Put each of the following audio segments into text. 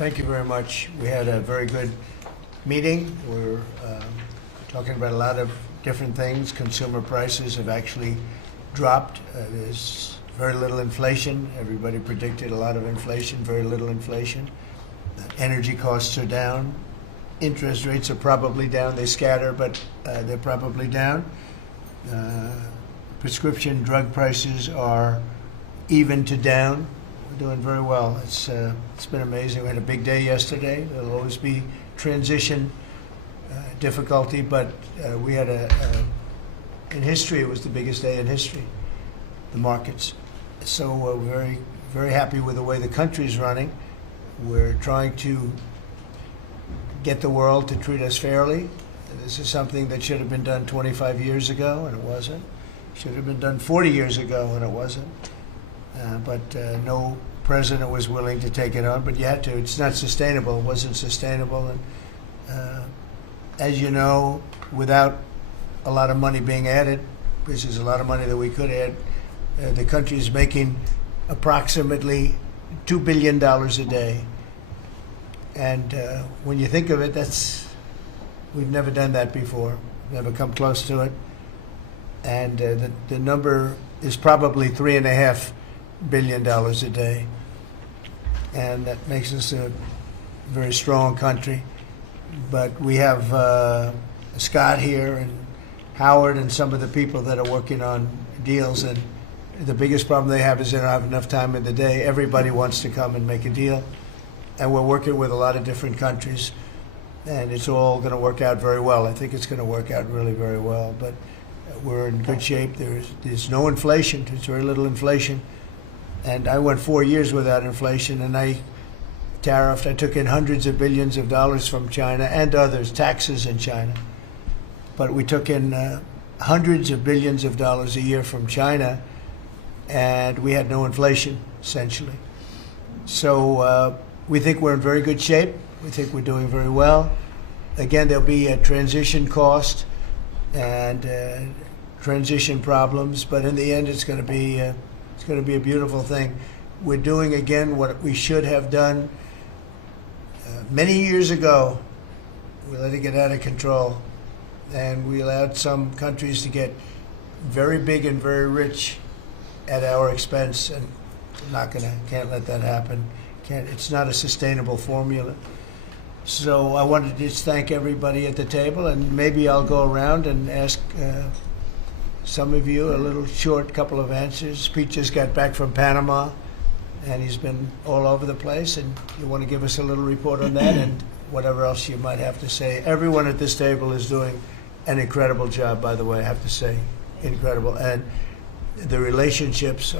Thank you very much. We had a very good meeting. We're talking about a lot of different things. Consumer prices have actually dropped. There's very little inflation. Everybody predicted a lot of inflation, very little inflation. Energy costs are down. Interest rates are probably down. They scatter, but they're probably down. Prescription drug prices are even to down. We're doing very well. It's been amazing. We had a big day yesterday. There'll always be transition difficulty, but we had in history, it was the biggest day in history, the markets. So we're very, very happy with the way the country's running. We're trying to get the world to treat us fairly. This is something that should have been done 25 years ago, and it wasn't. Should have been done 40 years ago, and it wasn't. But no president was willing to take it on, but you had to. It's not sustainable. It wasn't sustainable. And as you know, without a lot of money being added, which is a lot of money that we could add, the country is making approximately $2 billion a day. And when you think of it, we've never done that before, never come close to it. And the number is probably $3.5 billion a day. And that makes us a very strong country. But we have Scott here and Howard and some of the people that are working on deals. And the biggest problem they have is they don't have enough time in the day. Everybody wants to come and make a deal. And we're working with a lot of different countries. And it's all going to work out very well. I think it's going to work out really very well. But we're in good shape. There's no inflation. There's very little inflation. And I went 4 years without inflation, and I tariffed. I took in hundreds of billions of dollars from China and others, taxes in China. But we took in hundreds of billions of dollars a year from China, and we had no inflation, essentially. So we think we're in very good shape. We think we're doing very well. Again, there'll be a transition cost and transition problems, but in the end, it's going to be a beautiful thing. We're doing again what we should have done many years ago. We let it get out of control, and we allowed some countries to get very big and very rich at our expense, and can't let that happen. It's not a sustainable formula. So I wanted to just thank everybody at the table, and maybe I'll go around and ask some of you a little short couple of answers. Pete just got back from Panama, and he's been all over the place, and you want to give us a little report on that and whatever else you might have to say. Everyone at this table is doing an incredible job, by the way, I have to say, incredible. And the relationships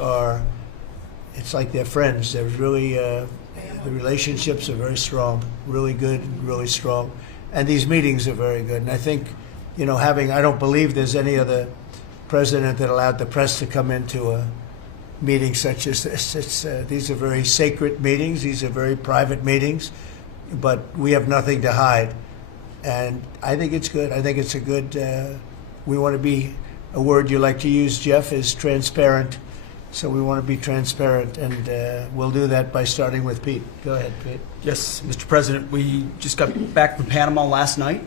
it's like they're friends. They're really, the relationships are very strong, really good and really strong. And these meetings are very good. And I think, I don't believe there's any other president that allowed the press to come into a meeting such as this. These are very sacred meetings. These are very private meetings, but we have nothing to hide. And I think it's good. I think it's a good, we want to be, a word you like to use, Jeff, is transparent. So we want to be transparent, and we'll do that by starting with Pete. Go ahead, Pete. Yes, Mr. President, we just got back from Panama last night.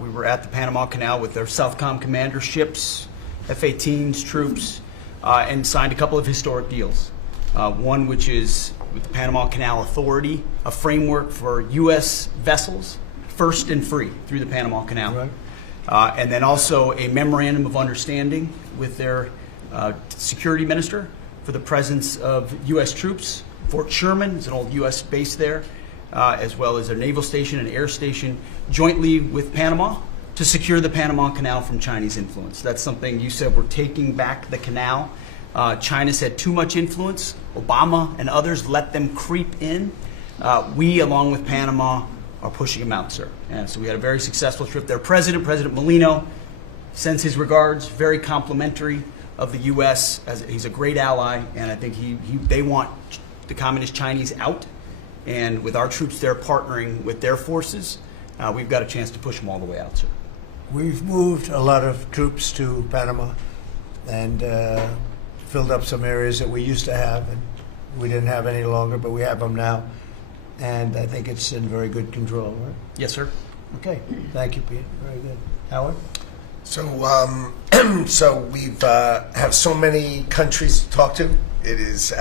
We were at the Panama Canal with their Southcom commander ships, F-18s, troops, and signed a couple of historic deals. One which is with the Panama Canal Authority, a framework for U.S. vessels, first and free through the Panama Canal. Right. And then also a memorandum of understanding with their security minister for the presence of U.S. troops. Fort Sherman is an old U.S. base there, as well as a naval station and air station jointly with Panama to secure the Panama Canal from Chinese influence. That's something you said, we're taking back the canal. China's had too much influence. Obama and others let them creep in. We, along with Panama, are pushing them out, sir. And so we had a very successful trip there. President Molino sends his regards, very complimentary of the U.S. as he's a great ally, and I think they want the communist Chinese out, and with our troops there partnering with their forces, we've got a chance to push them all the way out, sir. We've moved a lot of troops to Panama and filled up some areas that we used to have, and we didn't have any longer, but we have them now. and I think it's in very good control, right? Yes, sir. Okay, thank you, Pete. Very good. Howard? So, so we've have so many countries to talk to. It is,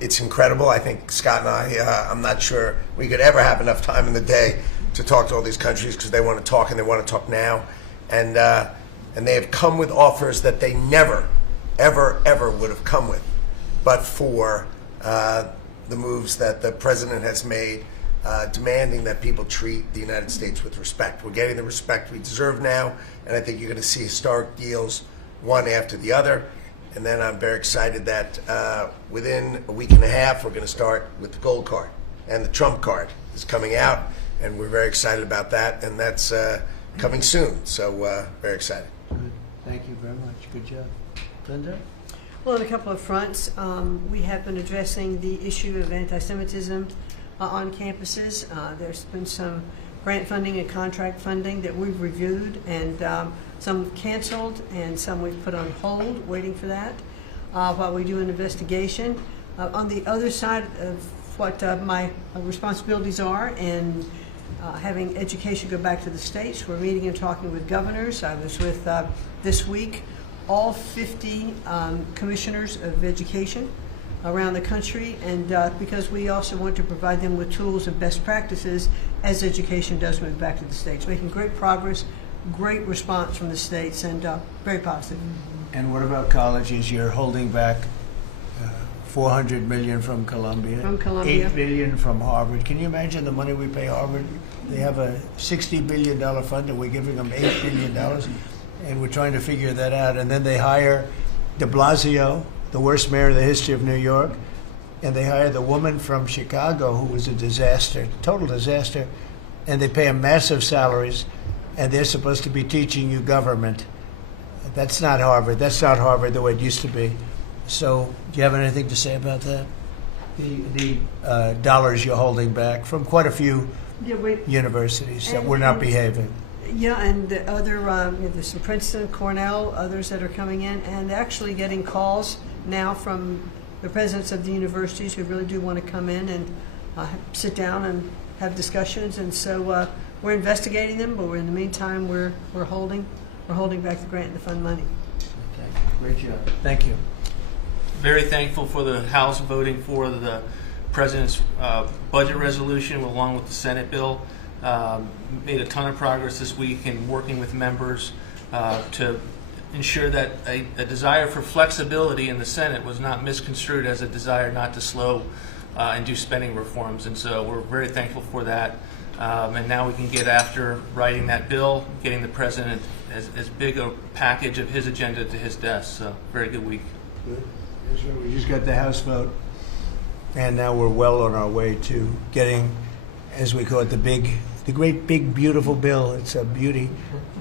it's incredible. I think Scott and I'm not sure we could ever have enough time in the day to talk to all these countries because they want to talk and they want to talk now, and they have come with offers that they never, ever would have come with, but for the moves that the president has made. Demanding that people treat the United States with respect. We're getting the respect we deserve now, and I think you're going to see historic deals one after the other. And then I'm very excited that within a week and a half, we're going to start with the gold card, and the Trump card is coming out, and we're very excited about that, and that's coming soon. So very excited. Good. Thank you very much. Good job. Linda? Well, on a couple of fronts, we have been addressing the issue of anti-Semitism on campuses. There's been some grant funding and contract funding that we've reviewed, and some canceled and some we've put on hold, waiting for that, while we do an investigation. On the other side of what my responsibilities are in having education go back to the states, we're meeting and talking with governors. I was with, this week, all 50 commissioners of education around the country, and because we also want to provide them with tools and best practices as education does move back to the states. Making great progress, great response from the states, and very positive. And what about colleges? You're holding back $400 million from Columbia. From Columbia. $8 billion from Harvard. Can you imagine the money we pay Harvard? They have a $60 billion fund, and we're giving them $8 billion, and we're trying to figure that out. And then they hire de Blasio, the worst mayor in the history of New York, and they hired the woman from Chicago who was a disaster, total disaster, and they pay them massive salaries, and they're supposed to be teaching you government. That's not Harvard. That's not Harvard the way it used to be. So do you have anything to say about that? The dollars you're holding back from quite a few universities that were not behaving. Yeah, and the other, there's some Princeton, Cornell, others that are coming in, and actually getting calls now from the presidents of the universities who really do want to come in and sit down and have discussions. And so we're investigating them, but in the meantime, we're holding back the grant and the fund money. Okay. Great job. Thank you. Very thankful for the House voting for the President's budget resolution along with the Senate bill. Made a ton of progress this week in working with members to ensure that a desire for flexibility in the Senate was not misconstrued as a desire not to slow and do spending reforms. And so we're very thankful for that. And now we can get after writing that bill, getting the President as big a package of his agenda to his desk. So very good week. Good. Yes, sir. We just got the House vote, and now we're well on our way to getting, as we call it, the great big beautiful bill. It's a beauty.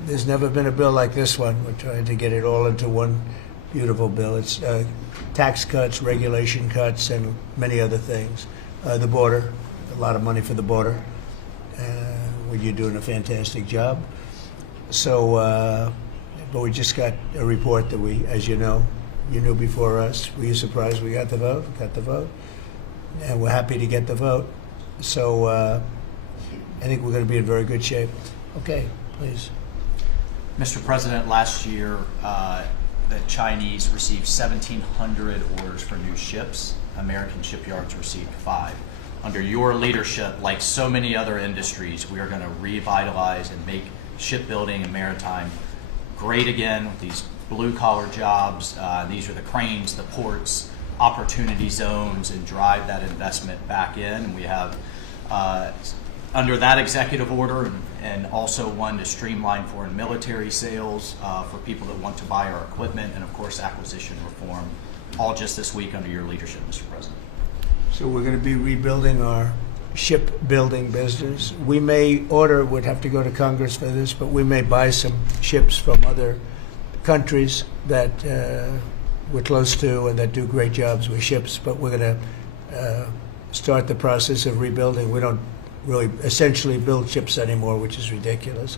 There's never been a bill like this one. We're trying to get it all into one beautiful bill. It's tax cuts, regulation cuts, and many other things. The border, a lot of money for the border. Well, you're doing a fantastic job. So, but we just got a report that we, as you know, you knew before us. Were you surprised we got the vote? Got the vote. And we're happy to get the vote. So I think we're going to be in very good shape. Okay, please. Mr. President, last year the Chinese received 1,700 orders for new ships. American shipyards received 5. Under your leadership, like so many other industries, we are going to revitalize and make shipbuilding and maritime great again with these blue-collar jobs. These are the cranes, the ports, opportunity zones, and drive that investment back in. And we have, under that executive order, and also one to streamline foreign military sales for people that want to buy our equipment, and of course acquisition reform, all just this week under your leadership, Mr. President. So we're going to be rebuilding our shipbuilding business. We may order, would have to go to Congress for this, but we may buy some ships from other countries that we're close to and that do great jobs with ships, but we're going to start the process of rebuilding. We don't really essentially build ships anymore, which is ridiculous.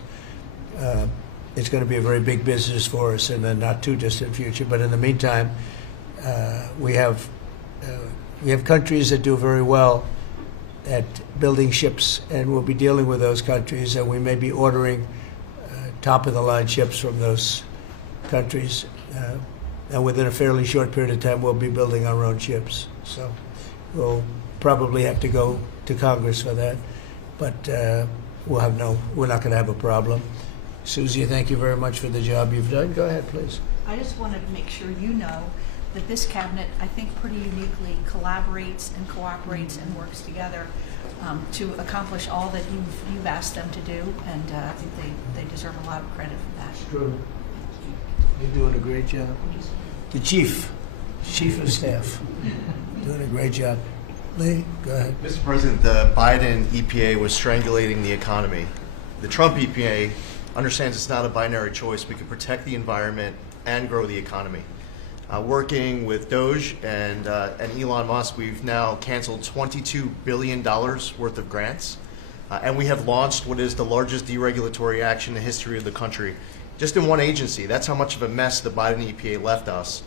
It's going to be a very big business for us in the not too distant future, but in the meantime, we have countries that do very well at building ships, and we'll be dealing with those countries, and we may be ordering top-of-the-line ships from those countries. And within a fairly short period of time, we'll be building our own ships. So we'll probably have to go to Congress for that, but we're not going to have a problem. Susie, thank you very much for the job you've done. Go ahead, please. I just wanted to make sure you know that this cabinet, I think, pretty uniquely collaborates and cooperates and works together to accomplish all that you've asked them to do, and I think they deserve a lot of credit for that. True. You're doing a great job. The chief of staff, doing a great job. Lee, go ahead. Mr. President, the Biden EPA was strangulating the economy. The Trump EPA understands it's not a binary choice. We can protect the environment and grow the economy. Working with Doge and Elon Musk, we've now canceled $22 billion worth of grants, and we have launched what is the largest deregulatory action in the history of the country, just in one agency. That's how much of a mess the Biden EPA left us.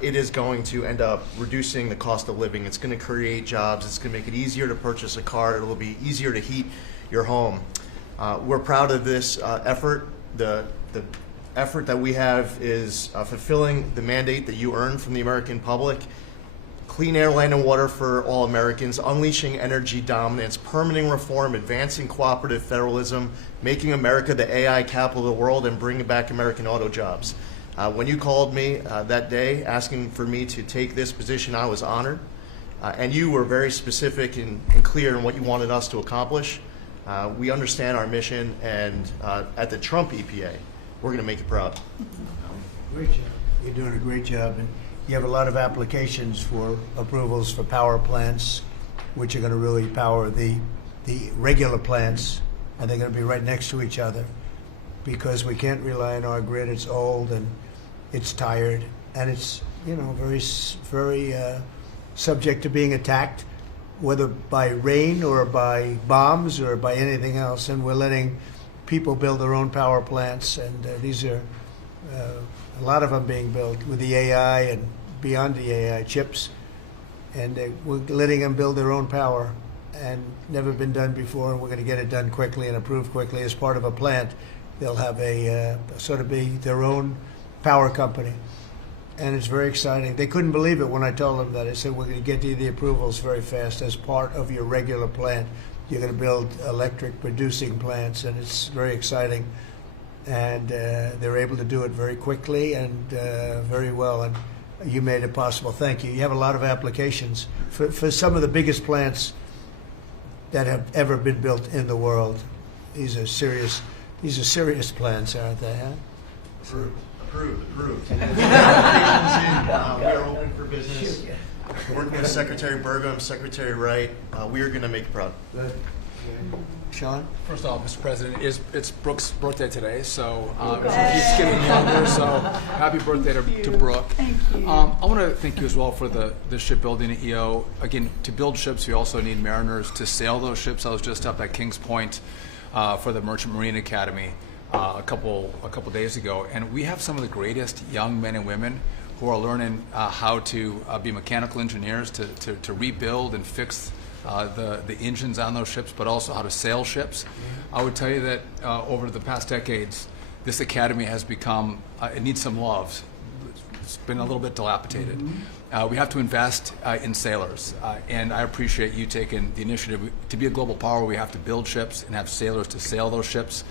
It is going to end up reducing the cost of living. It's going to create jobs. It's going to make it easier to purchase a car. It will be easier to heat your home. We're proud of this effort. The effort that we have is fulfilling the mandate that you earned from the American public. Clean air, land, and water for all Americans, unleashing energy dominance, permitting reform, advancing cooperative federalism, making America the AI capital of the world, and bringing back American auto jobs. When you called me that day asking for me to take this position, I was honored. And you were very specific and clear in what you wanted us to accomplish. We understand our mission, and at the Trump EPA, we're going to make you proud. Great job. You're doing a great job. And you have a lot of applications for approvals for power plants, which are going to really power the regular plants, and they're going to be right next to each other because we can't rely on our grid. It's old and it's tired, and it's very subject to being attacked, whether by rain or by bombs or by anything else. And we're letting people build their own power plants, and these are a lot of them being built with the AI and beyond the AI chips, and we're letting them build their own power, and never been done before, and we're going to get it done quickly and approved quickly as part of a plant. They'll have a sort of be their own power company, and it's very exciting. They couldn't believe it when I told them that. I said, we're going to get you the approvals very fast as part of your regular plant. You're going to build electric producing plants, and it's very exciting. And they're able to do it very quickly and very well, and you made it possible. Thank you. You have a lot of applications for some of the biggest plants that have ever been built in the world. These are serious plants, aren't they? Huh? Approved. We are open for business. Working with Secretary Burgum, Secretary Wright, we are going to make you proud. Good. Sean? First off, Mr. President, it's Brooke's birthday today, so she keeps getting younger, so happy birthday to Brooke. Thank you. I want to thank you as well for the shipbuilding at EO. Again, to build ships, we also need mariners to sail those ships. I was just up at Kings Point for the Merchant Marine Academy a couple days ago, and we have some of the greatest young men and women who are learning how to be mechanical engineers, to rebuild and fix the engines on those ships, but also how to sail ships. I would tell you that over the past decades, this academy has become, it needs some love. It's been a little bit dilapidated. We have to invest in sailors, and I appreciate you taking the initiative. To be a global power, we have to build ships and have sailors to sail those ships.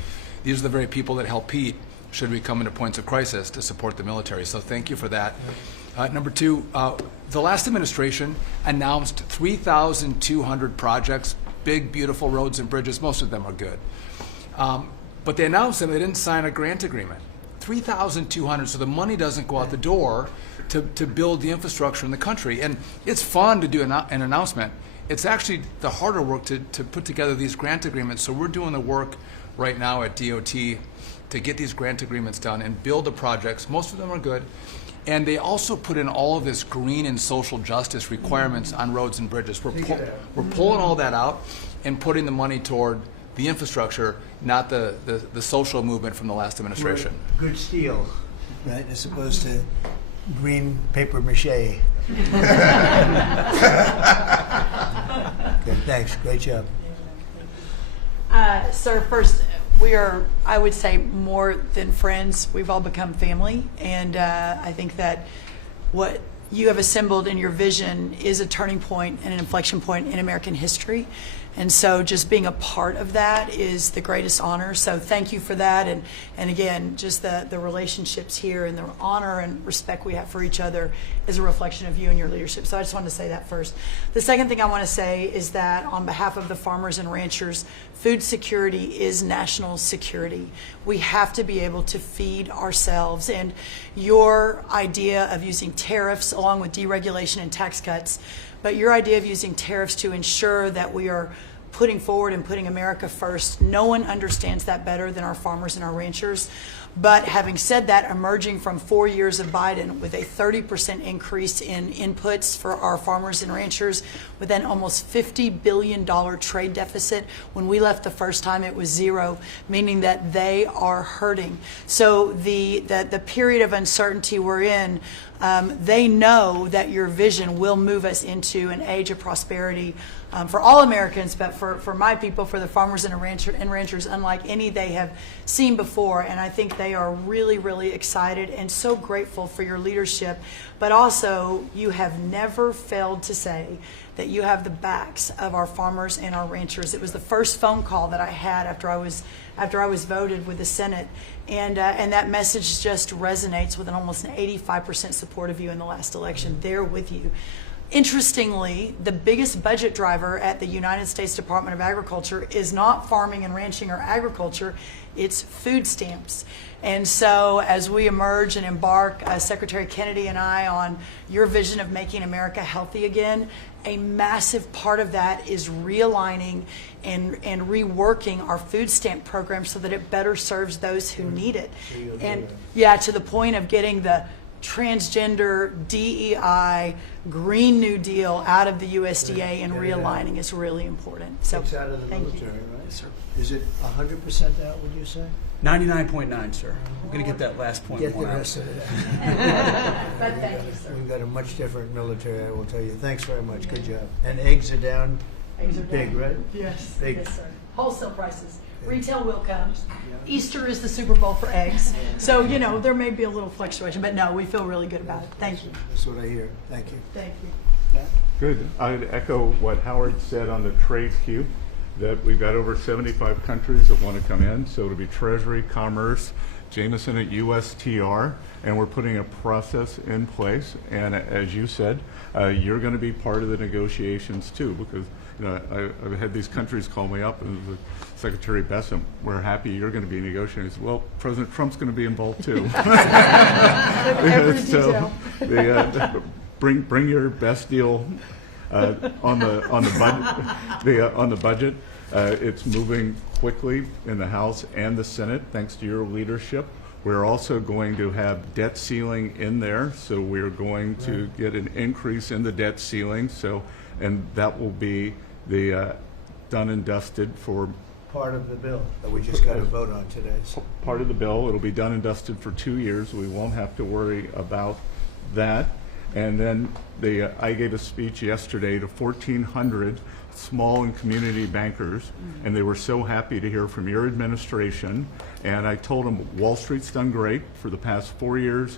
These are the very people that help Pete should we come into points of crisis to support the military. So thank you for that. Number two, the last administration announced 3,200 projects, big, beautiful roads and bridges. Most of them are good. But they announced them, they didn't sign a grant agreement. 3,200, so the money doesn't go out the door to build the infrastructure in the country. And it's fun to do an announcement. It's actually the harder work to put together these grant agreements. So we're doing the work right now at DOT to get these grant agreements done and build the projects. Most of them are good. And they also put in all of this green and social justice requirements on roads and bridges. We're pulling all that out and putting the money toward the infrastructure, not the social movement from the last administration. Good steel, right, as opposed to green paper mache. Good, thanks, great job. Sir, first, we are, I would say, more than friends. We've all become family. And I think that what you have assembled in your vision is a turning point and an inflection point in American history. And so just being a part of that is the greatest honor. So thank you for that. And again, just the relationships here and the honor and respect we have for each other is a reflection of you and your leadership. So I just wanted to say that first. The second thing I want to say is that on behalf of the farmers and ranchers, food security is national security. We have to be able to feed ourselves. And your idea of using tariffs along with deregulation and tax cuts, but your idea of using tariffs to ensure that we are putting forward and putting America first, no one understands that better than our farmers and our ranchers. But having said that, emerging from 4 years of Biden with a 30% increase in inputs for our farmers and ranchers, with an almost $50 billion trade deficit. When we left the first time, it was zero, meaning that they are hurting. So the period of uncertainty we're in, they know that your vision will move us into an age of prosperity for all Americans, but for my people, for the farmers and ranchers, unlike any they have seen before. And I think they are really, really excited and so grateful for your leadership. But also, you have never failed to say that you have the backs of our farmers and our ranchers. It was the first phone call that I had after I was voted with the Senate, and that message just resonates with almost an 85% support of you in the last election. They're with you. Interestingly, the biggest budget driver at the United States Department of Agriculture is not farming and ranching or agriculture, it's food stamps. And so as we emerge and embark, Secretary Kennedy and I, on your vision of making America healthy again, a massive part of that is realigning and reworking our food stamp program so that it better serves those who need it. And yeah, to the point of getting the transgender, DEI, Green New Deal out of the USDA and realigning is really important. So It's out of the thank military, you. right? Yes, sir. Is it 100% out, would you say? 99.9, sir. I'm going to get that last point. Get the one out. rest of it. But thank you, sir. We've got a much different military, I will tell you. Thanks very much, good job. And eggs are down, Eggs are big, down. right? Yes, Big. yes, sir. Wholesale prices. Retail will come. Easter is the Super Bowl for eggs. So, you know, there may be a little fluctuation, but no, we feel really good about it. Thank you. That's what I hear. Thank you. Thank you. Good. I'd echo what Howard said on the trade queue, that we've got over 75 countries that want to come in. So it'll be Treasury, Commerce, Jameson at USTR, and we're putting a process in place. And as you said, you're going to be part of the negotiations too, because you know, I've had these countries call me up and Secretary Bessem, we're happy you're going to be negotiating. I said, well, President Trump's going to be involved too. Every So detail. bring your best deal on the budget. It's moving quickly in the House and the Senate, thanks to your leadership. We're also going to have debt ceiling in there, so we're going to get an increase in the debt ceiling. So, and that will be the done and dusted for Part of the bill that we just got to vote on today. So part of the bill. It'll be done and dusted for 2 years. We won't have to worry about that. And then I gave a speech yesterday to 1,400 small and community bankers, and they were so happy to hear from your administration. And I told them Wall Street's done great for the past 4 years,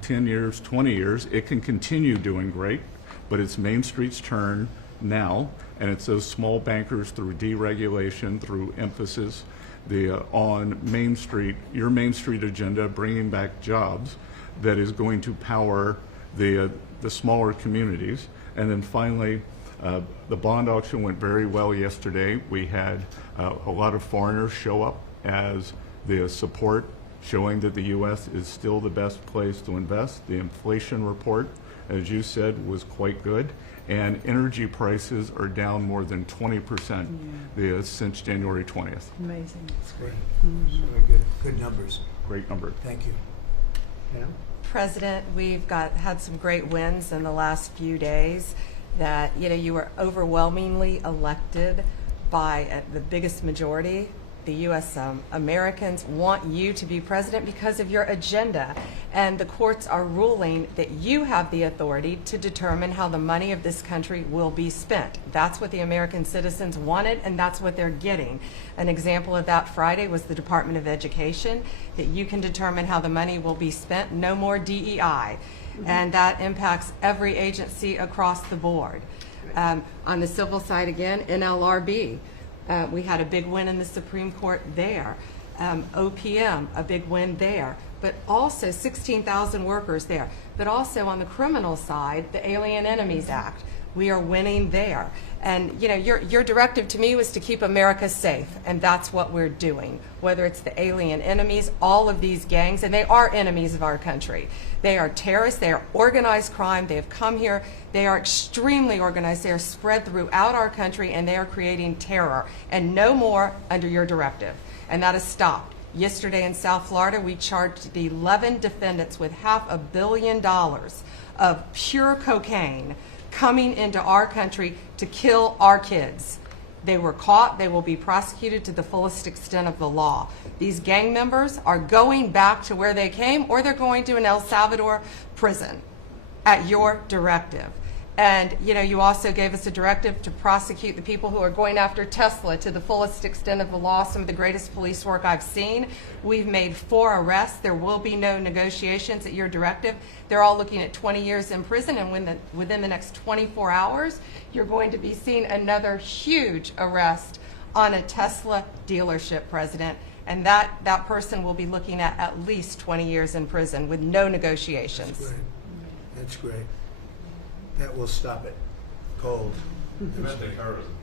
10 years, 20 years. It can continue doing great, but it's Main Street's turn now, and it's those small bankers through deregulation, through emphasis on Main Street, your Main Street agenda, bringing back jobs, that is going to power the smaller communities. And then finally, the bond auction went very well yesterday. We had a lot of foreigners show up as the support, showing that the U.S. is still the best place to invest. The inflation report, as you said, was quite good. And energy prices are down more than 20% since January 20th. Amazing. that's great. Very good. Good numbers. Great number. Thank you. Yeah. President, we've had some great wins in the last few days. That you were overwhelmingly elected by the biggest majority the U.S. Americans want you to be president because of your agenda. And the courts are ruling that you have the authority to determine how the money of this country will be spent. That's what the American citizens wanted, and that's what they're getting. An example of that Friday was the Department of Education, that you can determine how the money will be spent. No more DEI. And that impacts every agency across the board. On the civil side again, NLRB. We had a big win in the Supreme Court there. OPM, a big win there. But also 16,000 workers there. But also on the criminal side, the Alien Enemies Act. We are winning there. And you know, your directive to me was to keep America safe, and that's what we're doing. Whether it's the alien enemies, all of these gangs, and they are enemies of our country. They are terrorists, they are organized crime, they have come here, they are extremely organized, they are spread throughout our country, and they are creating terror. And no more under your directive. And that has stopped. Yesterday in South Florida, we charged the 11 defendants with $500 million of pure cocaine coming into our country to kill our kids. They were caught. They will be prosecuted to the fullest extent of the law. These gang members are going back to where they came, or they're going to an El Salvador prison at your directive. And you know, you also gave us a directive to prosecute the people who are going after Tesla to the fullest extent of the law, some of the greatest police work I've seen. We've made 4 arrests. There will be no negotiations at your directive. They're all looking at 20 years in prison, and within the next 24 hours, you're going to be seeing another huge arrest on a Tesla dealership, President. And that person will be looking at least 20 years in prison with no negotiations. That's great. That's great. That will stop it cold. Domestic terrorism.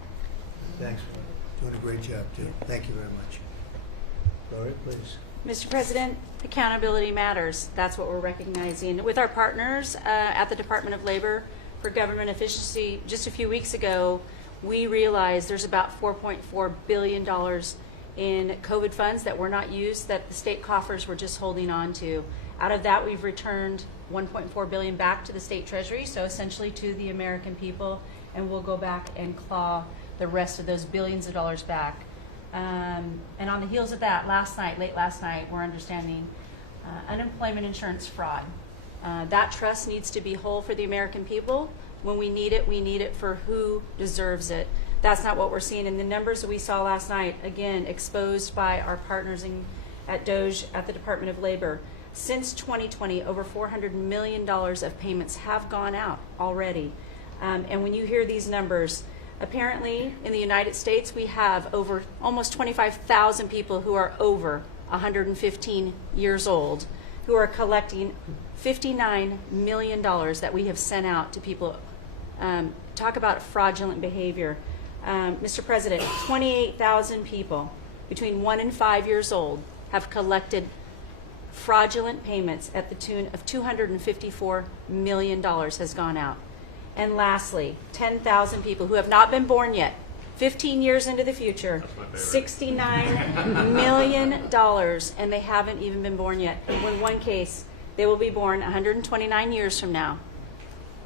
Thanks, doing a great job too. Thank you very much. Lori, please. Mr. President, accountability matters. That's what we're recognizing. With our partners at the Department of Labor for Government Efficiency, just a few weeks ago, we realized there's about $4.4 billion in COVID funds that were not used, that the state coffers were just holding on to. Out of that, we've returned $1.4 billion back to the state treasury, so essentially to the American people, and we'll go back and claw the rest of those billions of dollars back. And on the heels of that, late last night, we're understanding unemployment insurance fraud. That trust needs to be whole for the American people. When we need it for who deserves it. That's not what we're seeing. And the numbers that we saw last night, again, exposed by our partners at DOJ at the Department of Labor. Since 2020, over $400 million of payments have gone out already. And when you hear these numbers, apparently in the United States, we have over almost 25,000 people who are over 115 years old who are collecting $59 million that we have sent out to people. Talk about fraudulent behavior. Mr. President, 28,000 people between 1 and 5 years old have collected fraudulent payments at the tune of $254 million has gone out. And lastly, 10,000 people who have not been born yet, 15 years into the future, $69 million, and they haven't even been born yet. In one case, they will be born 129 years from now.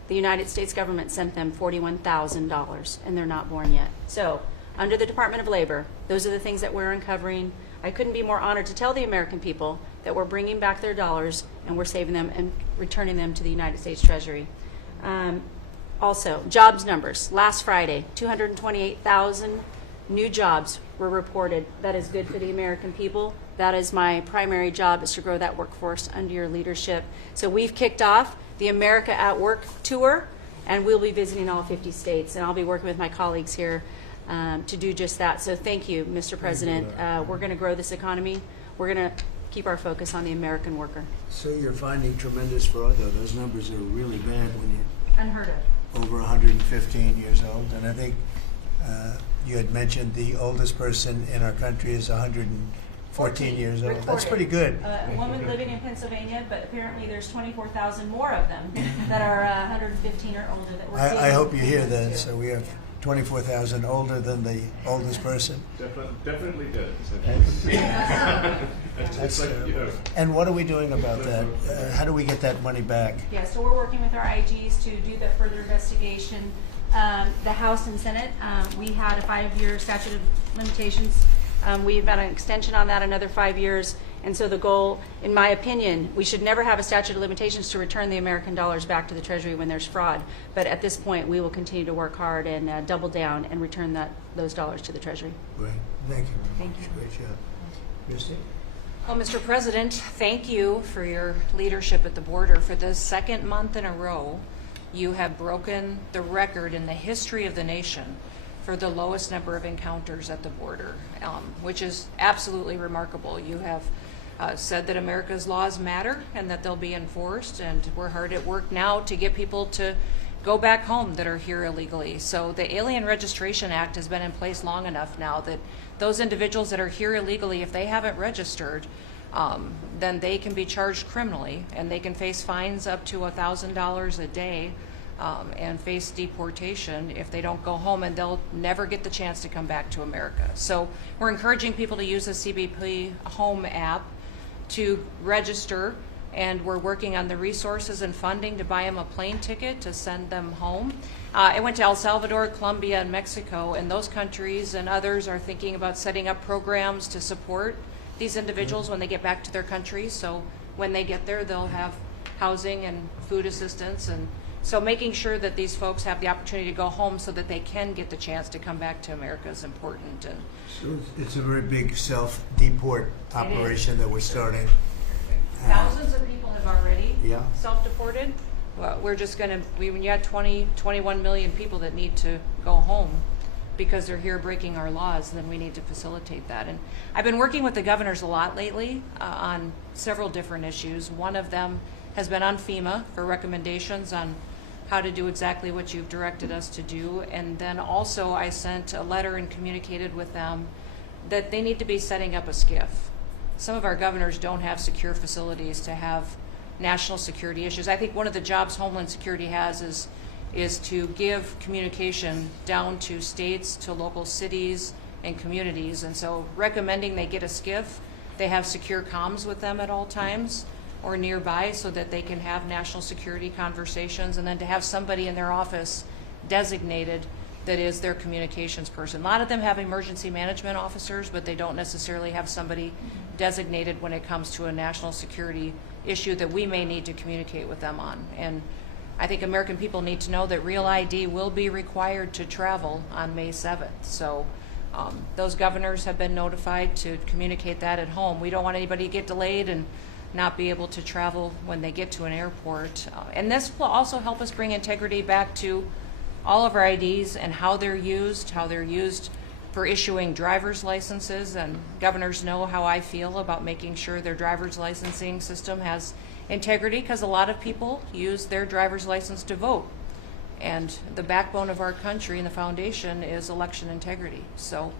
The United States government sent them $41,000, and they're not born yet. So, under the Department of Labor, those are the things that we're uncovering. I couldn't be more honored to tell the American people that we're bringing back their dollars and we're saving them and returning them to the United States Treasury. Also, jobs numbers. Last Friday, 228,000 new jobs were reported. That is good for the American people. That is my primary job, is to grow that workforce under your leadership. So we've kicked off the America at Work tour, and we'll be visiting all 50 states, and I'll be working with my colleagues here to do just that. So thank you, Mr. President. We're going to grow this economy. We're going to keep our focus on the American worker. So you're finding tremendous fraud, though. Those numbers are really bad when you're Unheard of. over 115 years old. And I think you had mentioned the oldest person in our country is 114 years old. Reported. That's pretty good. A woman living in Pennsylvania, but apparently there's 24,000 more of them that are 115 or older. That we're I hope you hear seeing that. too. So we have 24,000 older than the oldest person. Definitely did. That's terrible. And what are we doing about that? How do we get that money back? Yeah, so we're working with our IGs to do the further investigation. The House and Senate, we had a 5-year statute of limitations We've got an extension on that another 5 years. And so the goal, in my opinion, we should never have a statute of limitations to return the American dollars back to the Treasury when there's fraud. But at this point, we will continue to work hard and double down and return those dollars to the Treasury. Great. Thank you very Thank much. you. Great job. Christie? Well, Mr. President, thank you for your leadership at the border. For the second month in a row, you have broken the record in the history of the nation for the lowest number of encounters at the border, which is absolutely remarkable. You have said that America's laws matter and that they'll be enforced, and we're hard at work now to get people to go back home that are here illegally. So the Alien Registration Act has been in place long enough now that those individuals that are here illegally, if they haven't registered, then they can be charged criminally, and they can face fines up to $1,000 a day and face deportation if they don't go home, and they'll never get the chance to come back to America. So we're encouraging people to use the CBP Home app to register, and we're working on the resources and funding to buy them a plane ticket to send them home. I went to El Salvador, Colombia, and Mexico, and those countries and others are thinking about setting up programs to support these individuals when they get back to their countries. So when they get there, they'll have housing and food assistance, and so making sure that these folks have the opportunity to go home so that they can get the chance to come back to America is important. And So it's a very big self-deport operation that we're starting. thousands of people have already Yeah. self-deported. Well, we're just going to, when you had 21 million people that need to go home because they're here breaking our laws, then we need to facilitate that. And I've been working with the governors a lot lately on several different issues. One of them has been on FEMA for recommendations on how to do exactly what you've directed us to do. And then also I sent a letter and communicated with them that they need to be setting up a SCIF. Some of our governors don't have secure facilities to have national security issues. I think one of the jobs Homeland Security has is to give communication down to states, to local cities and communities. And so recommending they get a SCIF, they have secure comms with them at all times or nearby so that they can have national security conversations, and then to have somebody in their office designated that is their communications person. A lot of them have emergency management officers, but they don't necessarily have somebody designated when it comes to a national security issue that we may need to communicate with them on. And I think American people need to know that Real ID will be required to travel on May 7th. So those governors have been notified to communicate that at home. We don't want anybody to get delayed and not be able to travel when they get to an airport. And this will also help us bring integrity back to all of our IDs and how they're used for issuing driver's licenses. And governors know how I feel about making sure their driver's licensing system has integrity, because a lot of people use their driver's license to vote. And the backbone of our country and the foundation is election integrity. So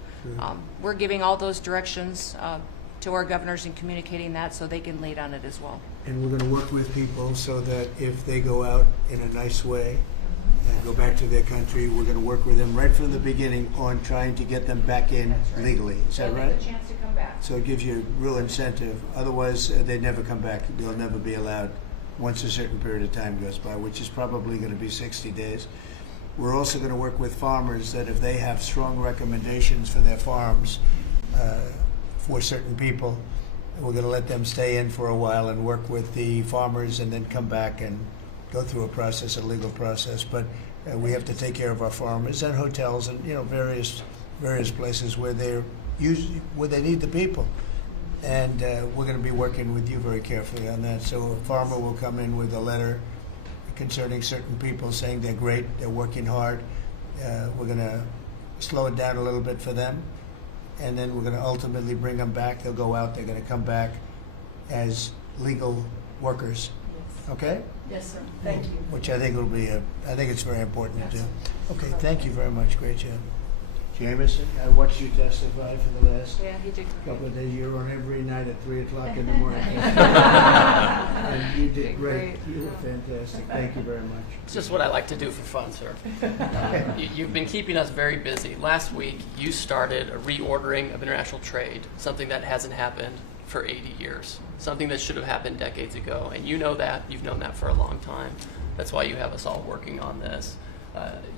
we're giving all those directions to our governors and communicating that so they can lead on it as well. And we're going to work with people so that if they go out in a nice way and go back to their country, we're going to work with them right from the beginning on trying to get them back in legally. Is that right? A chance to come back. So it gives you real incentive. Otherwise, they never come back. They'll never be allowed once a certain period of time goes by, which is probably going to be 60 days. We're also going to work with farmers that if they have strong recommendations for their farms for certain people, we're going to let them stay in for a while and work with the farmers and then come back and go through a legal process. But we have to take care of our farmers and hotels and various places where they need the people. And we're going to be working with you very carefully on that. So a farmer will come in with a letter concerning certain people saying they're great, they're working hard. We're going to slow it down a little bit for them. And then we're going to ultimately bring them back. They'll go out, they're going to come back as legal workers. Okay? Yes, sir. Thank you. Which I think will be I think it's very important to do. Okay, thank you very much. Great job. Jameson, I watched you testify for the last couple of days. You're on every night at 3 o'clock in the morning. And you did great. You were fantastic. Thank you very much. It's just what I like to do for fun, sir. You've been keeping us very busy. Last week, you started a reordering of international trade, something that hasn't happened for 80 years, something that should have happened decades ago. And you know that. You've known that for a long time. That's why you have us all working on this.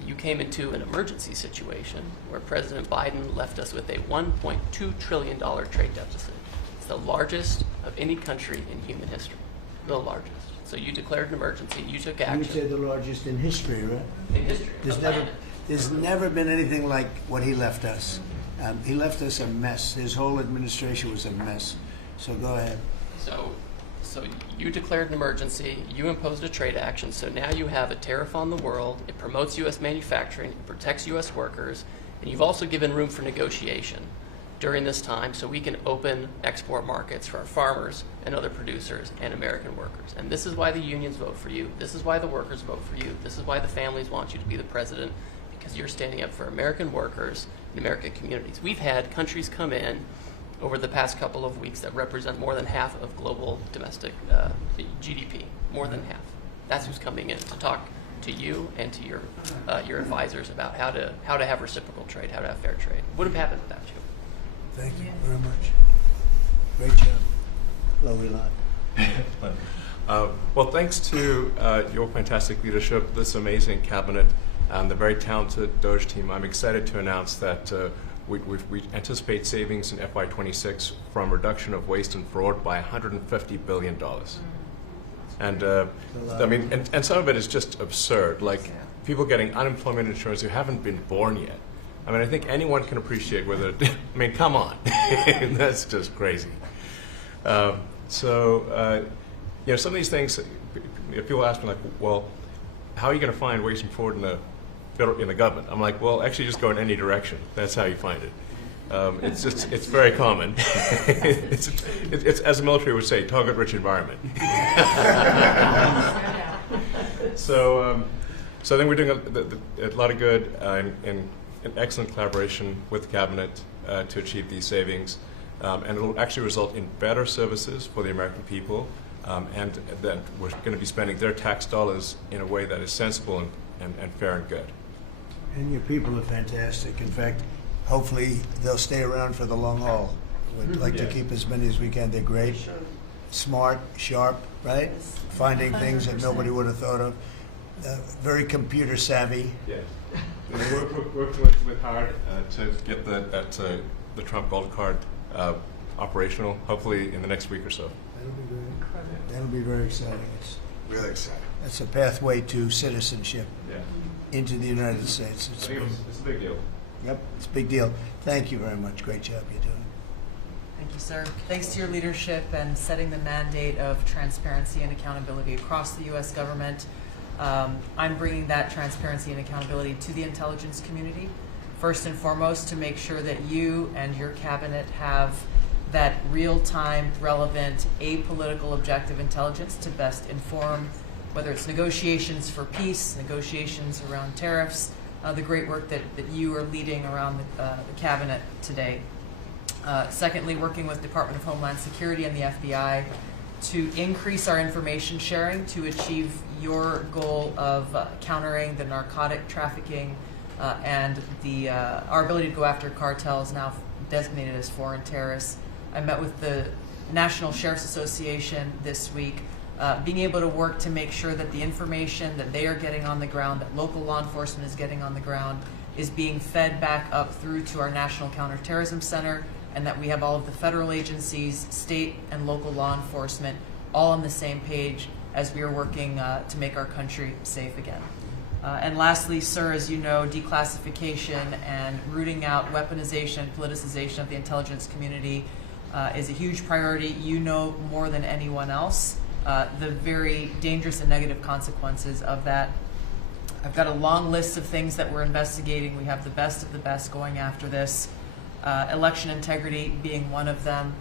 You came into an emergency situation where President Biden left us with a $1.2 trillion trade deficit. It's the largest of any country in human history, the largest. So you declared an emergency, you took You action. would say the largest in history, right? In history. There's never been anything like what he left us. He left us a mess. His whole administration was a mess. So go ahead. So you declared an emergency, you imposed a trade action, so now you have a tariff on the world, it promotes U.S. manufacturing, it protects U.S. workers, and you've also given room for negotiation during this time so we can open export markets for our farmers and other producers and American workers. And this is why the unions vote for you, this is why the workers vote for you, this is why the families want you to be the president, because you're standing up for American workers and American communities. We've had countries come in over the past couple of weeks that represent more than half of global domestic GDP, more than half. That's who's coming in to talk to you and to your advisors about how to have reciprocal trade, how to have fair trade. Would have happened without you. Thank you very much. Great job. Lowy lot. Well, thanks to your fantastic leadership, this amazing cabinet, and the very talented Doge team, I'm excited to announce that we anticipate savings in FY26 from reduction of waste and fraud by $150 billion. And I mean, and some of it is just absurd, like people getting unemployment insurance who haven't been born yet. I mean, I think anyone can appreciate whether, I mean, come on, that's just crazy. You know, some of these things, people ask me like, well, how are you going to find waste and fraud in the government? I'm like, well, actually just go in any direction. That's how you find it. It's very common. it's, as the military would say, target-rich environment. So I think we're doing a lot of good in excellent collaboration with the cabinet to achieve these savings. And it will actually result in better services for the American people, and that we're going to be spending their tax dollars in a way that is sensible and fair and good. And your people are fantastic. In fact, hopefully they'll stay around for the long haul. We'd like to keep as many as we can. They're great, smart, sharp, right? Finding things that nobody would have thought of. Very computer savvy. Yeah. We're working with hard to get the Trump Gold Card operational, hopefully in the next week or so. That'll be great. That'll be very exciting. It's Really exciting. That's a pathway to citizenship into the United States. I think it's a big deal. Yep, it's a big deal. Thank you very much. Great job you're doing. Thank you, sir. Thanks to your leadership and setting the mandate of transparency and accountability across the U.S. government, I'm bringing that transparency and accountability to the intelligence community. First and foremost, to make sure that you and your cabinet have that real-time, relevant, apolitical, objective intelligence to best inform whether it's negotiations for peace, negotiations around tariffs, the great work that you are leading around the cabinet today. Secondly, working with Department of Homeland Security and the FBI to increase our information sharing to achieve your goal of countering the narcotic trafficking and our ability to go after cartels now designated as foreign terrorists. I met with the National Sheriff's Association this week, being able to work to make sure that the information that they are getting on the ground, that local law enforcement is getting on the ground, is being fed back up through to our National Counterterrorism Center, and that we have all of the federal agencies, state and local law enforcement, all on the same page as we are working to make our country safe again. And lastly, sir, as you know, declassification and rooting out weaponization and politicization of the intelligence community is a huge priority. You know more than anyone else the very dangerous and negative consequences of that. I've got a long list of things that we're investigating. We have the best of the best going after this. Election integrity being one of them.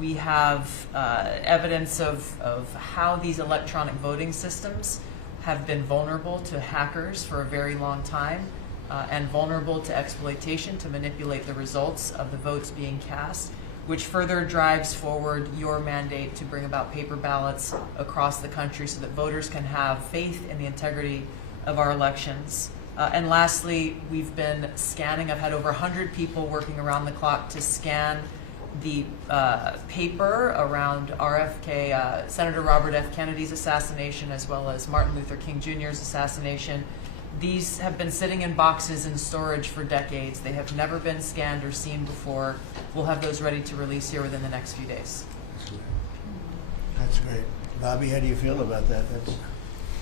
We have evidence of how these electronic voting systems have been vulnerable to hackers for a very long time and vulnerable to exploitation to manipulate the results of the votes being cast, which further drives forward your mandate to bring about paper ballots across the country so that voters can have faith in the integrity of our elections. And lastly, we've been scanning. I've had over 100 people working around the clock to scan the paper around RFK, Senator Robert F. Kennedy's assassination, as well as Martin Luther King Jr.'s assassination. These have been sitting in boxes in storage for decades. They have never been scanned or seen before. We'll have those ready to release here within the next few days. That's great. Bobby, how do you feel about that?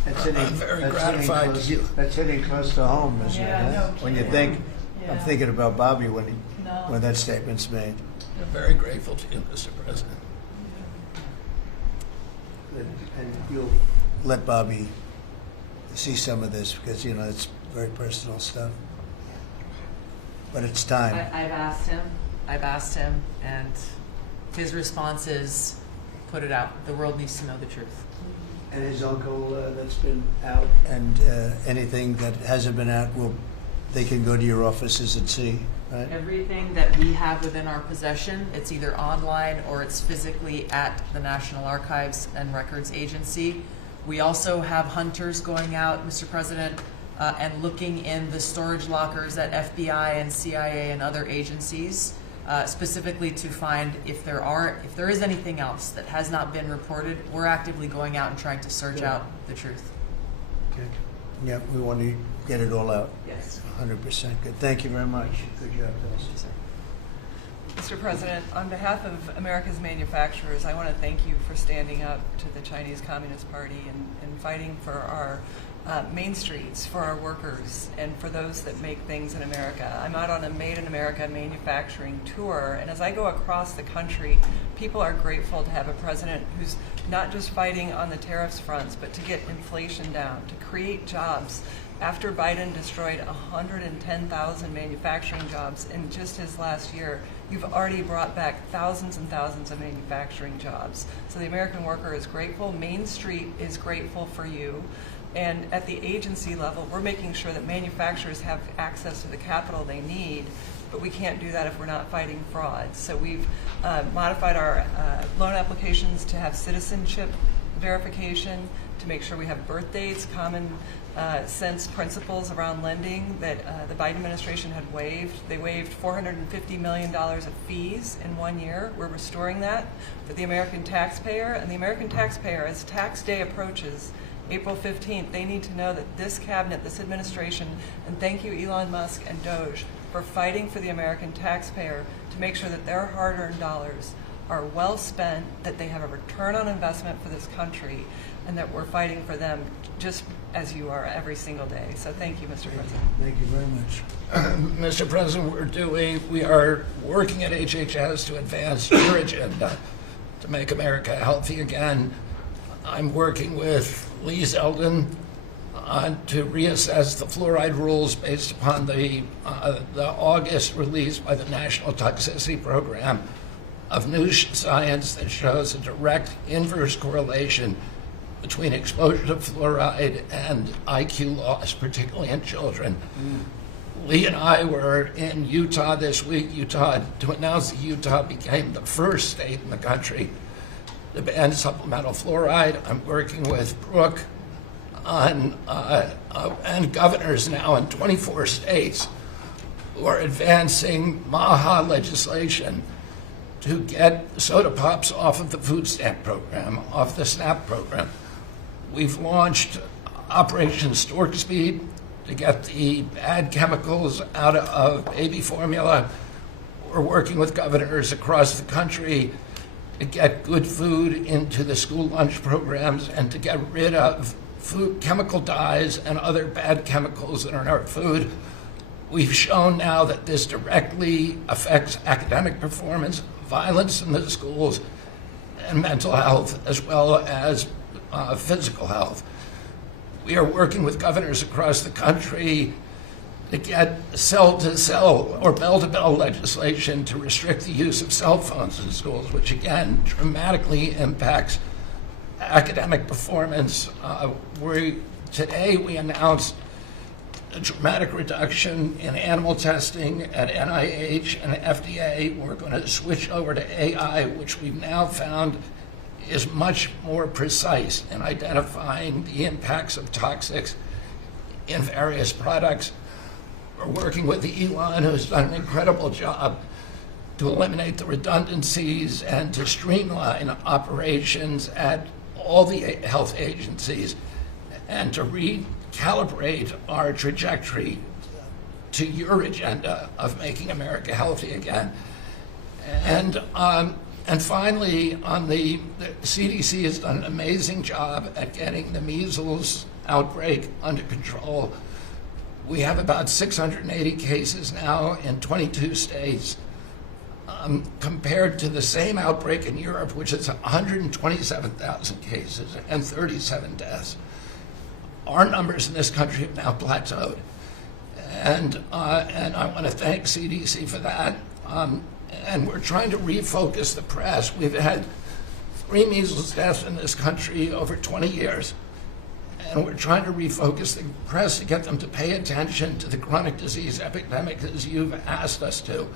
That's hitting, I'm very that's gratified hitting to close, that's hitting close to home, isn't Yeah, it? no When you kidding. think, I'm Yeah. thinking about Bobby when No. when that statement's made. I'm very grateful to you, Mr. President. And you'll let Bobby see some of this because, you know, it's very personal stuff. But it's time. I've asked him, and his response is, put it out. The world needs to know the truth. And his uncle that's been out, and anything that hasn't been out, they can go to your offices and see, right? Everything that we have within our possession, it's either online or it's physically at the National Archives and Records Agency. We also have hunters going out, Mr. President, and looking in the storage lockers at FBI and CIA and other agencies, specifically to find if there is anything else that has not been reported. We're actively going out and trying to search out the truth. Okay. Yeah, we want to get it all out. Yes. 100% good. Thank you very much. Good job, Phyllis. Mr. President, on behalf of America's manufacturers, I want to thank you for standing up to the Chinese Communist Party and fighting for our main streets, for our workers, and for those that make things in America. I'm out on a Made in America manufacturing tour, and as I go across the country, people are grateful to have a president who's not just fighting on the tariffs fronts, but to get inflation down, to create jobs. After Biden destroyed 110,000 manufacturing jobs in just his last year, you've already brought back thousands and thousands of manufacturing jobs. So the American worker is grateful. Main Street is grateful for you. And at the agency level, we're making sure that manufacturers have access to the capital they need, but we can't do that if we're not fighting fraud. So we've modified our loan applications to have citizenship verification, to make sure we have birth dates, common sense principles around lending that the Biden administration had waived. They waived $450 million of fees in 1 year. We're restoring that for the American taxpayer. And the American taxpayer, as tax day approaches, April 15th, they need to know that this cabinet, this administration, and thank you Elon Musk and Doge for fighting for the American taxpayer to make sure that their hard-earned dollars are well spent, that they have a return on investment for this country, and that we're fighting for them just as you are every single day. So thank you, Mr. President. Thank you very much. Mr. President, we are working at HHS to advance your agenda to make America healthy again. I'm working with Lee Zeldin to reassess the fluoride rules based upon the August release by the National Toxicity Program of new science that shows a direct inverse correlation between exposure to fluoride and IQ loss, particularly in children. Lee and I were in Utah this week, to announce that Utah became the first state in the country to ban supplemental fluoride. I'm working with Brooke on and governors now in 24 states who are advancing MAHA legislation to get soda pops off of the food stamp program, off the SNAP program. We've launched Operation Stork Speed to get the bad chemicals out of baby formula. We're working with governors across the country to get good food into the school lunch programs and to get rid of food chemical dyes and other bad chemicals that are in our food. We've shown now that this directly affects academic performance, violence in the schools, and mental health, as well as physical health. We are working with governors across the country to get cell-to-cell or bell-to-bell legislation to restrict the use of cell phones in schools, which again dramatically impacts academic performance. Today we announced a dramatic reduction in animal testing at NIH and FDA. We're going to switch over to AI, which we've now found is much more precise in identifying the impacts of toxics in various products. We're working with Elon, who's done an incredible job to eliminate the redundancies and to streamline operations at all the health agencies and to calibrate our trajectory to your agenda of making America healthy again. And finally, on the CDC has done an amazing job at getting the measles outbreak under control. We have about 680 cases now in 22 states, compared to the same outbreak in Europe, which is 127,000 cases and 37 deaths. Our numbers in this country have now plateaued. And I want to thank CDC for that. And we're trying to refocus the press. We've had 3 measles deaths in this country over 20 years. And we're trying to refocus the press to get them to pay attention to the chronic disease epidemic as you've asked us to.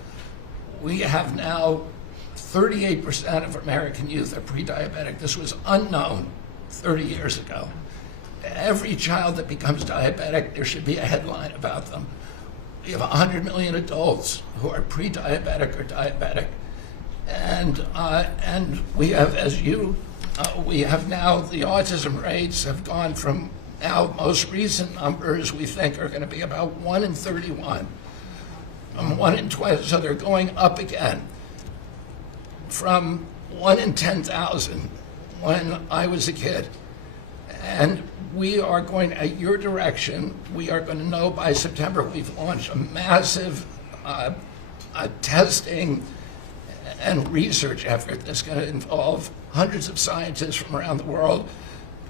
We have now 38% of American youth are pre-diabetic. This was unknown 30 years ago. Every child that becomes diabetic, there should be a headline about them. We have 100 million adults who are pre-diabetic or diabetic. And we have, we have now, the autism rates have gone from now, most recent numbers we think are going to be about 1 in 31. 1 in 12, so they're going up again. From 1 in 10,000 when I was a kid. And we are going, at your direction, we are going to know by September. We've launched a massive testing and research effort that's going to involve hundreds of scientists from around the world.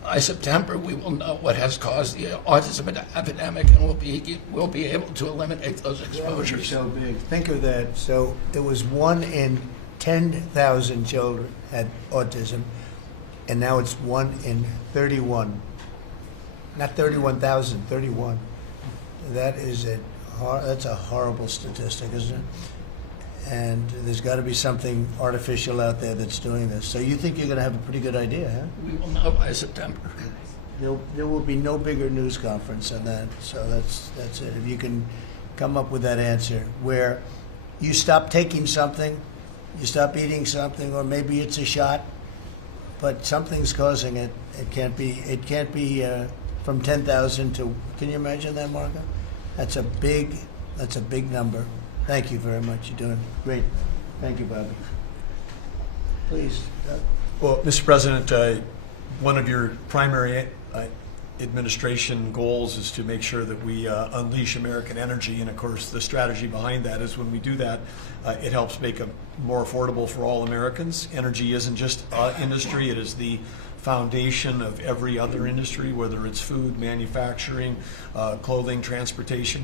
By September, we will know what has caused the autism epidemic, and we'll be able to eliminate those exposures. So big. Think of that. So it was 1 in 10,000 children had autism, and now it's 1 in 31. Not 31,000, 31. That's a horrible statistic, isn't it? And there's got to be something artificial out there that's doing this. So you think you're going to have a pretty good idea, huh? We will know by September. There will be no bigger news conference than that. So that's it. If you can come up with that answer where you stop taking something, you stop eating something, or maybe it's a shot, but something's causing it. It can't be from 10,000 to. Can you imagine that, Marco? That's a big number. Thank you very much. You're doing great. Thank you, Bobby. Please, Doug. Well, Mr. President, one of your primary administration goals is to make sure that we unleash American energy, and of course the strategy behind that is when we do that, it helps make it more affordable for all Americans. Energy isn't just industry, it is the foundation of every other industry, whether it's food, manufacturing, clothing, transportation.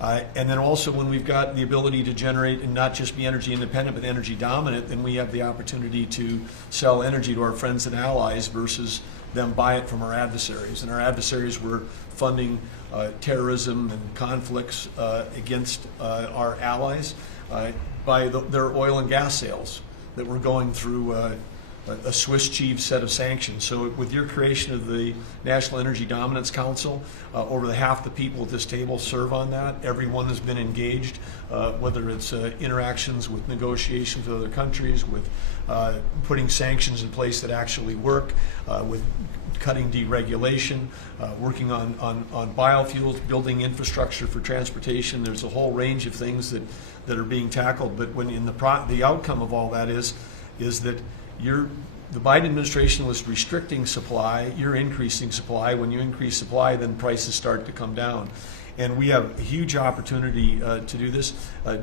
And then also when we've got the ability to generate and not just be energy independent but energy dominant, then we have the opportunity to sell energy to our friends and allies versus them buy it from our adversaries. And our adversaries were funding terrorism and conflicts against our allies by their oil and gas sales that were going through a Swiss cheese set of sanctions. So with your creation of the National Energy Dominance Council, over half the people at this table serve on that. Everyone has been engaged, whether it's interactions with negotiations with other countries, with putting sanctions in place that actually work, with cutting deregulation, working on biofuels, building infrastructure for transportation. There's a whole range of things that are being tackled. But when in the outcome of all that is that the Biden administration was restricting supply, you're increasing supply. When you increase supply, then prices start to come down. And we have a huge opportunity to do this.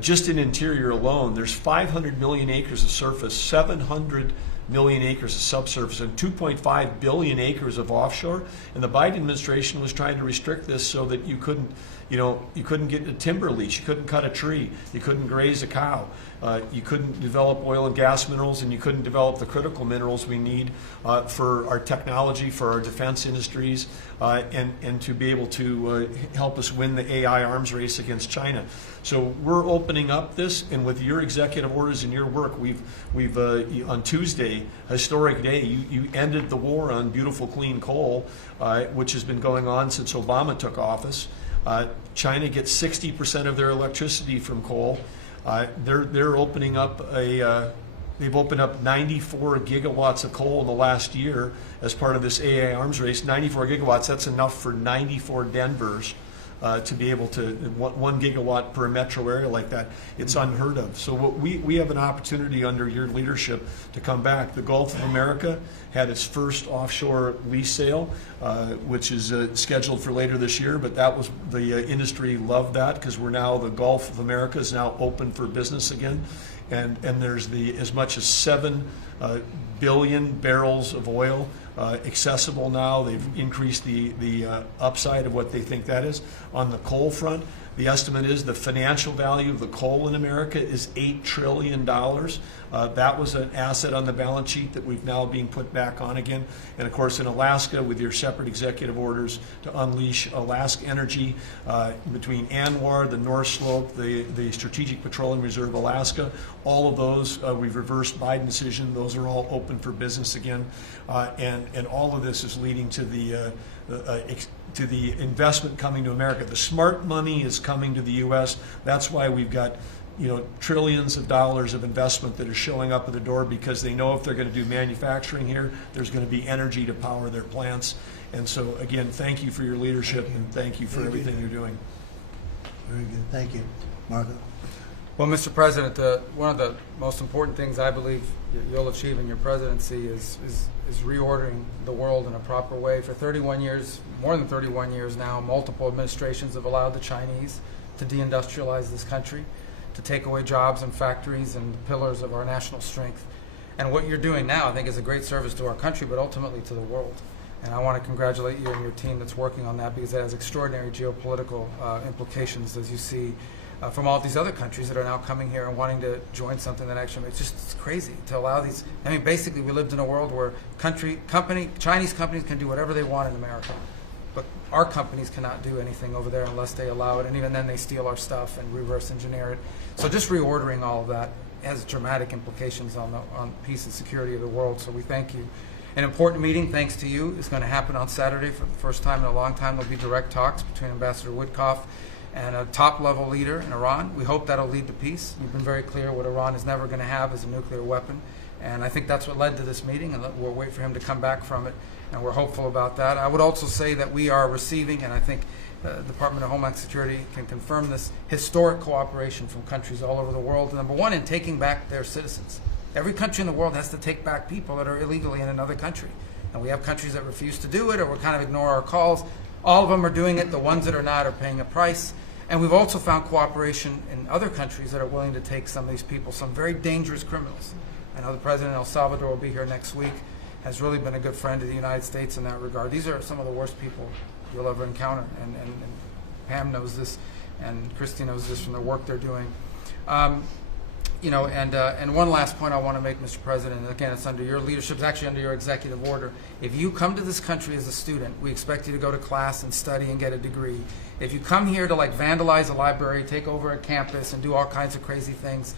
Just in interior alone, there's 500 million acres of surface, 700 million acres of subsurface, and 2.5 billion acres of offshore. And the Biden administration was trying to restrict this so that you couldn't get a timber lease, you couldn't cut a tree, you couldn't graze a cow, you couldn't develop oil and gas minerals, and you couldn't develop the critical minerals we need for our technology, for our defense industries, and to be able to help us win the AI arms race against China. So we're opening up this, and with your executive orders and your work, we've on Tuesday, historic day, you ended the war on beautiful clean coal, which has been going on since Obama took office. China gets 60% of their electricity from coal. They're opening up a They've opened up 94 gigawatts of coal in the last year as part of this AI arms race. 94 gigawatts, that's enough for 94 Denvers to be able to, 1 gigawatt per metro area like that. It's unheard of. So what we have an opportunity under your leadership to come back. The Gulf of America had its first offshore lease sale, which is scheduled for later this year, but that was, the industry loved that because we're now, the Gulf of America is now open for business again. And there's as much as 7 billion barrels of oil accessible now. They've increased the upside of what they think that is. On the coal front, the estimate is the financial value of the coal in America is $8 trillion. That was an asset on the balance sheet that we've now being put back on again. And of course in Alaska, with your separate executive orders to unleash Alaska energy between ANWR, the North Slope, the Strategic Petroleum Reserve Alaska, all of those, we've reversed Biden decision. Those are all open for business again. And all of this is leading to the investment coming to America. The smart money is coming to the U.S. That's why we've got, trillions of dollars of investment that is showing up at the door, because they know if they're going to do manufacturing here, there's going to be energy to power their plants. And so again, thank you for your leadership and thank you for everything you're doing. Very good. Thank you. Marco? Well, Mr. President, one of the most important things I believe you'll achieve in your presidency is reordering the world in a proper way. For 31 years, more than 31 years now, multiple administrations have allowed the Chinese to deindustrialize this country, to take away jobs and factories and the pillars of our national strength. And what you're doing now, I think, is a great service to our country, but ultimately to the world. And I want to congratulate you and your team that's working on that, because it has extraordinary geopolitical implications, as you see, from all these other countries that are now coming here and wanting to join something that actually makes it's crazy to allow these. I mean, basically, we lived in a world where Chinese companies can do whatever they want in America, but our companies cannot do anything over there unless they allow it, and even then they steal our stuff and reverse engineer it. So just reordering all of that has dramatic implications on peace and security of the world, so we thank you. An important meeting, thanks to you, is going to happen on Saturday for the first time in a long time. There'll be direct talks between Ambassador Woodcock and a top-level leader in Iran. We hope that'll lead to peace. You've been very clear what Iran is never going to have is a nuclear weapon, and I think that's what led to this meeting, and we'll wait for him to come back from it, and we're hopeful about that. I would also say that we are receiving, and I think the Department of Homeland Security can confirm this, historic cooperation from countries all over the world. Number one, in taking back their citizens. Every country in the world has to take back people that are illegally in another country, and we have countries that refuse to do it or will kind of ignore our calls. All of them are doing it. The ones that are not are paying a price. And we've also found cooperation in other countries that are willing to take some of these people, some very dangerous criminals. I know the president of El Salvador will be here next week, has really been a good friend of the United States in that regard. These are some of the worst people you'll ever encounter, and Pam knows this, and Christy knows this from the work they're doing. And one last point I want to make, Mr. President, and again, it's under your leadership, it's actually under your executive order. If you come to this country as a student, we expect you to go to class and study and get a degree. If you come here to vandalize a library, take over a campus, and do all kinds of crazy things,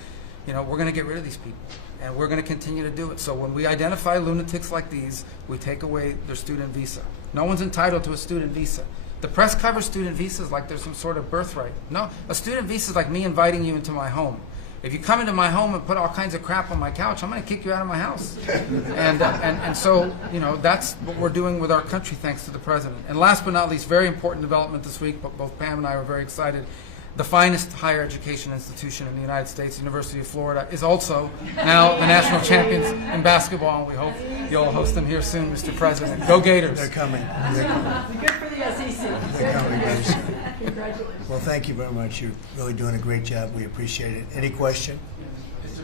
we're going to get rid of these people, and we're going to continue to do it. So when we identify lunatics like these, we take away their student visa. No one's entitled to a student visa. The press covers student visas like there's some sort of birthright. No, a student visa is like me inviting you into my home. If you come into my home and put all kinds of crap on my couch, I'm going to kick you out of my house. And so, that's what we're doing with our country, thanks to the president. And last but not least, very important development this week, but both Pam and I were very excited. The finest higher education institution in the United States, University of Florida, is also now the national champions in basketball, and we hope you'll host them here soon, Mr. President. Go Gators. They're coming. Good for the SEC. They're coming, guys. Congratulations. Well, thank you very much. You're really doing a great job. We appreciate it. Any question?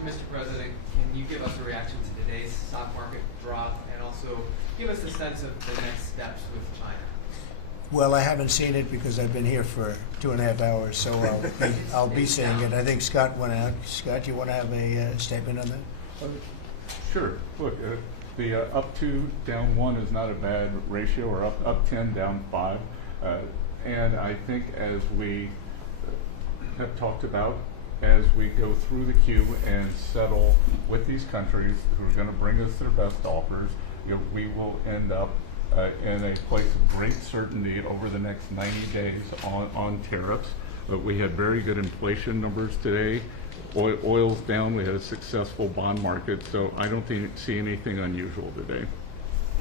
Mr. President, can you give us a reaction to today's stock market drop, and also give us a sense of the next steps with China? Well, I haven't seen it because I've been here for 2.5 hours, so I'll be seeing it. I think Scott went out. Scott, you want to have a statement on that? Sure. Look, the up 2, down 1 is not a bad ratio, or up 10, down 5. And I think, as we have talked about, as we go through the queue and settle with these countries who are going to bring us their best offers, we will end up in a place of great certainty over the next 90 days on tariffs. But we had very good inflation numbers today. Oil's down. We had a successful bond market, so I don't see anything unusual today.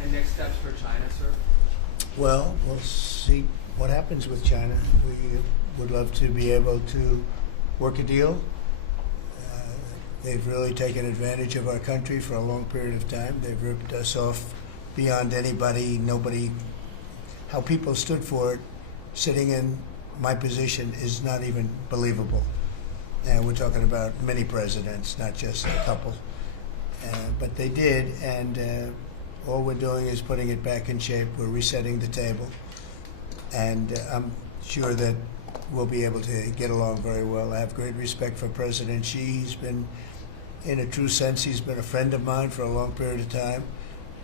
And next steps for China, sir? Well, we'll see what happens with China. We would love to be able to work a deal. They've really taken advantage of our country for a long period of time. They've ripped us off beyond nobody. How people stood for it, sitting in my position, is not even believable. And we're talking about many presidents, not just a couple. But they did, and all we're doing is putting it back in shape. We're resetting the table. And I'm sure that we'll be able to get along very well. I have great respect for President Xi. He's been, in a true sense, he's been a friend of mine for a long period of time.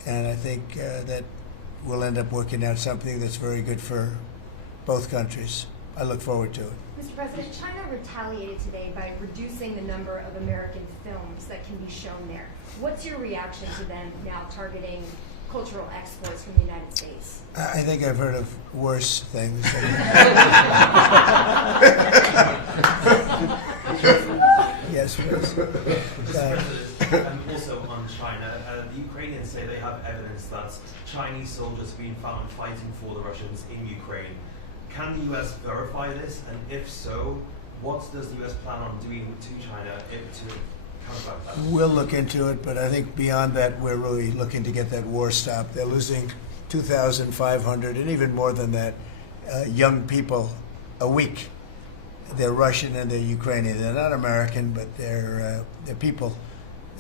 And I think that we'll end up working out something that's very good for both countries. I look forward to it. Mr. President, China retaliated today by reducing the number of American films that can be shown there. What's your reaction to them now targeting cultural exports from the United States? I think I've heard of worse things. Yes, please. Also on China, the Ukrainians say they have evidence that Chinese soldiers have been found fighting for the Russians in Ukraine. Can the U.S. verify this? And if so, what does the U.S. plan on doing to China to counteract that? We'll look into it, but I think beyond that, we're really looking to get that war stopped. They're losing 2,500 and even more than that young people a week. They're Russian and they're Ukrainian. They're not American, but they're people.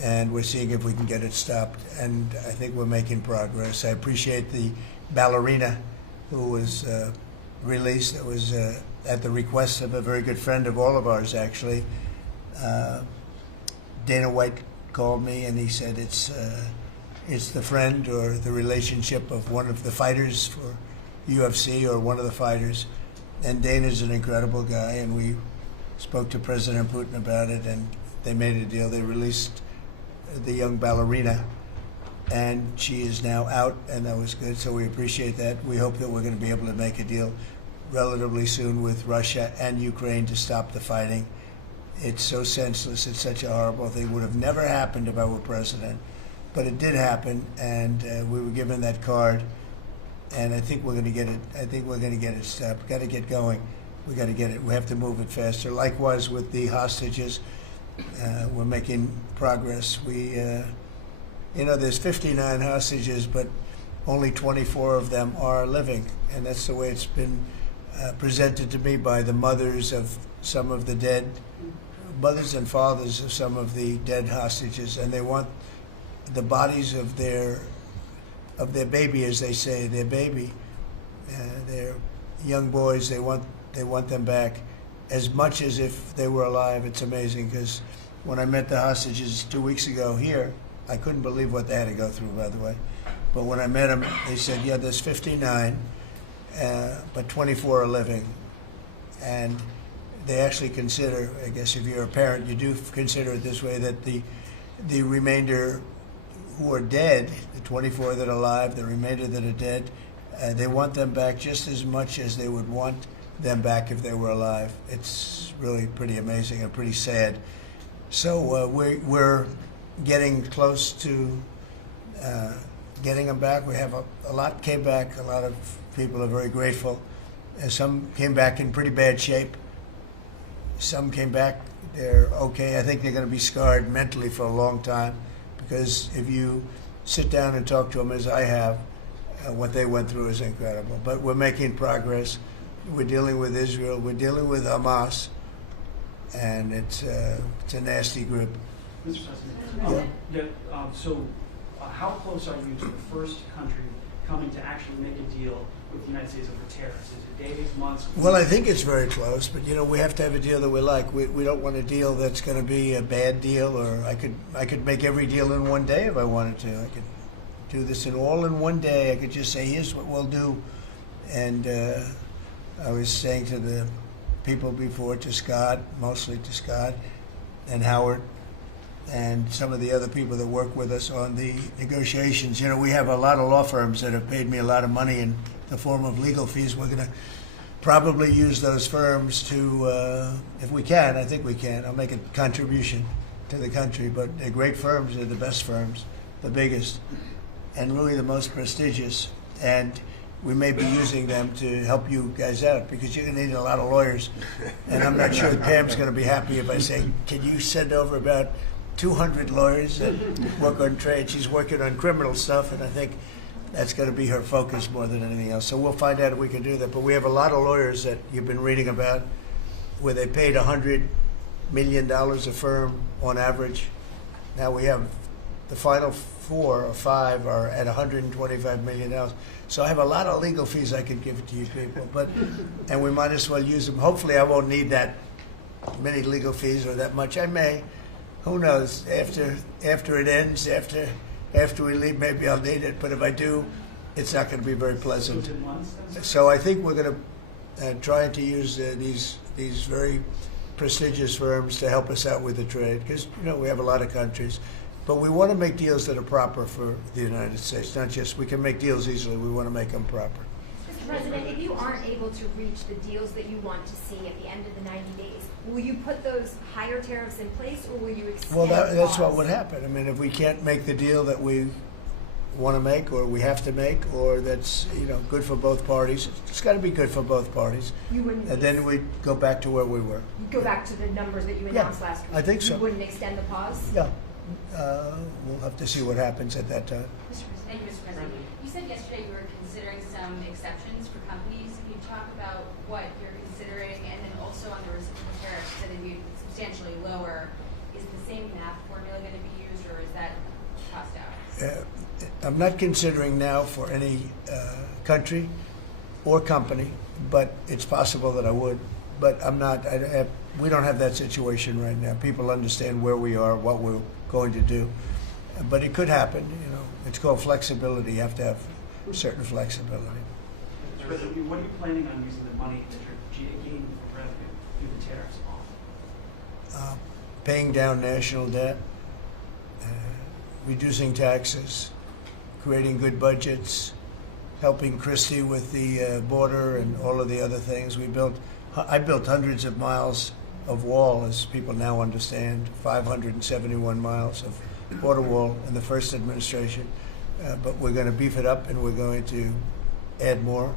And we're seeing if we can get it stopped. And I think we're making progress. I appreciate the ballerina who was released. It was at the request of a very good friend of all of ours, actually. Dana White called me and he said it's the friend or the relationship of one of the fighters for UFC or one of the fighters. And Dana's an incredible guy, and we spoke to President Putin about it, and they made a deal. They released the young ballerina, and she is now out, and that was good, so we appreciate that. We hope that we're going to be able to make a deal relatively soon with Russia and Ukraine to stop the fighting. It's so senseless. It's such a horrible thing. It would have never happened if I were president, but it did happen, and we were given that card. And I think we're going to get it. I think we're going to get it stopped. Got to get going. We got to get it. We have to move it faster. Likewise with the hostages, we're making progress. There's 59 hostages, but only 24 of them are living, and that's the way it's been presented to me by the mothers of some of the dead, mothers and fathers of some of the dead hostages, and they want the bodies of their baby, as they say, their baby, their young boys. They want them back as much as if they were alive. It's amazing because when I met the hostages 2 weeks ago here, I couldn't believe what they had to go through, by the way. But when I met them, they said, yeah, there's 59, but 24 are living. And they actually consider, I guess if you're a parent, you do consider it this way, that the remainder who are dead, the 24 that are alive, the remainder that are dead, they want them back just as much as they would want them back if they were alive. It's really pretty amazing and pretty sad. So we're getting close to getting them back. We have a lot came back. A lot of people are very grateful. Some came back in pretty bad shape. Some came back, they're okay. I think they're going to be scarred mentally for a long time. Because if you sit down and talk to them, as I have, what they went through is incredible. But we're making progress. We're dealing with Israel. We're dealing with Hamas, and it's a nasty group. Mr. President, how close are you to the first country coming to actually make a deal with the United States over tariffs? Is it days, months? Well, I think it's very close, but we have to have a deal that we like. We don't want a deal that's going to be a bad deal, or I could make every deal in one day if I wanted to. I could do this all in one day. I could just say, here's what we'll do. And I was saying to the people before, to Scott, mostly to Scott and Howard, and some of the other people that work with us on the negotiations. We have a lot of law firms that have paid me a lot of money in the form of legal fees. We're going to probably use those firms to, if we can, I think we can, I'll make a contribution to the country, but they're great firms, they're the best firms, the biggest, and really the most prestigious, and we may be using them to help you guys out, because you're going to need a lot of lawyers, and I'm not sure Pam's going to be happy if I say, can you send over about 200 lawyers that work on trade? She's working on criminal stuff, and I think that's going to be her focus more than anything else. So we'll find out if we can do that. But we have a lot of lawyers that you've been reading about where they paid $100 million a firm on average. Now we have the final 4 or 5 are at $125 million. So I have a lot of legal fees I could give to you people, and we might as well use them. Hopefully I won't need that many legal fees or that much. I may. Who knows? After it ends, after we leave, maybe I'll need it. But if I do, it's not going to be very pleasant. So I think we're going to try to use these very prestigious firms to help us out with the trade, because we have a lot of countries. But we want to make deals that are proper for the United States, not just we can make deals easily. We want to make them proper. Mr. President, if you aren't able to reach the deals that you want to see at the end of the 90 days, will you put those higher tariffs in place, or will you extend Well, that's what pause? would happen. I mean, if we can't make the deal that we want to make, or we have to make, or that's good for both parties, it's got to be good for both parties. You wouldn't. And then we go back to where we were. You'd go back to the numbers that you announced last week. I think so. You wouldn't extend the pause. Yeah, we'll have to see what happens at that time. Thank you, Mr. President. You said yesterday you were considering some exceptions for companies. Can you talk about what you're considering, and then also on the reciprocal tariffs, that it'd be substantially lower? Is the same math formula going to be used, or is that tossed out? I'm not considering now for any country or company, but it's possible that I would. But I'm not. We don't have that situation right now. People understand where we are, what we're going to do. But it could happen. It's called flexibility. You have to have certain flexibility. Mr. President, what are you planning on using the money that you're gaining from revenue through the tariffs on? Paying down national debt, reducing taxes, creating good budgets, helping Christie with the border and all of the other things. I built hundreds of miles of wall, as people now understand, 571 miles of border wall in the first administration. But we're going to beef it up, and we're going to add more.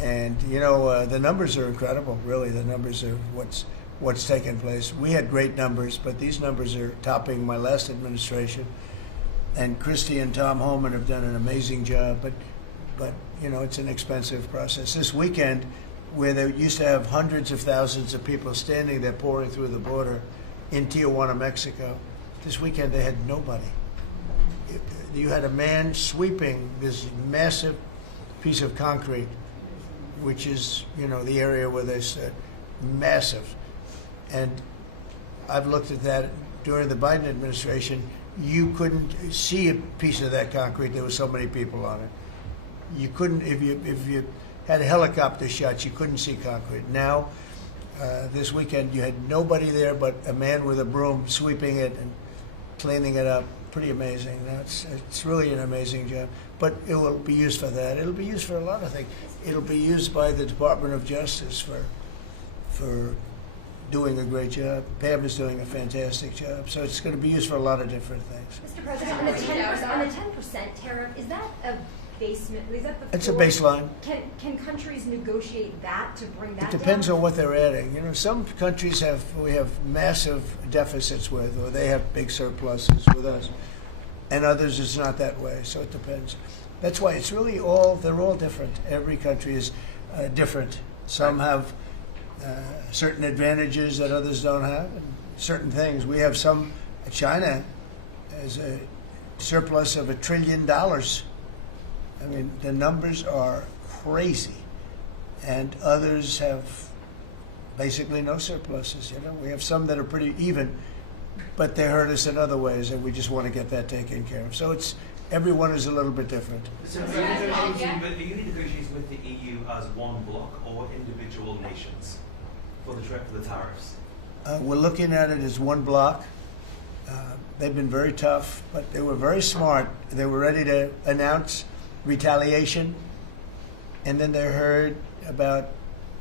And the numbers are incredible. Really, the numbers are what's taken place. We had great numbers, but these numbers are topping my last administration. And Christie and Tom Homan have done an amazing job. But it's an expensive process. This weekend, where they used to have hundreds of thousands of people standing there pouring through the border in Tijuana, Mexico, this weekend they had nobody. You had a man sweeping this massive piece of concrete, which is, the area where they said massive. And I've looked at that during the Biden administration. You couldn't see a piece of that concrete. There were so many people on it. You couldn't, if you had helicopter shots, you couldn't see concrete. Now, this weekend, you had nobody there but a man with a broom sweeping it and cleaning it up. Pretty amazing. It's really an amazing job. But it will be used for that. It'll be used for a lot of things. It'll be used by the Department of Justice for doing a great job. Pam is doing a fantastic job. So it's going to be used for a lot of different things. Mr. President, on the 10% tariff, is that a basement? Is that the It's a floor? baseline. Can countries negotiate that to bring that It depends down? on what they're adding. Some countries we have massive deficits with, or they have big surpluses with us, and others it's not that way. So it depends. That's why it's really they're all different. Every country is different. Some have certain advantages that others don't have, and certain things. We have China has a surplus of $1 trillion. I mean, the numbers are crazy, and others have basically no surpluses. We have some that are pretty even, but they hurt us in other ways, and we just want to get that taken care of. So everyone is a little bit different. So are you negotiating with the EU as one bloc or individual nations for the tariffs? We're looking at it as one bloc. They've been very tough, but they were very smart. They were ready to announce retaliation, and then they heard about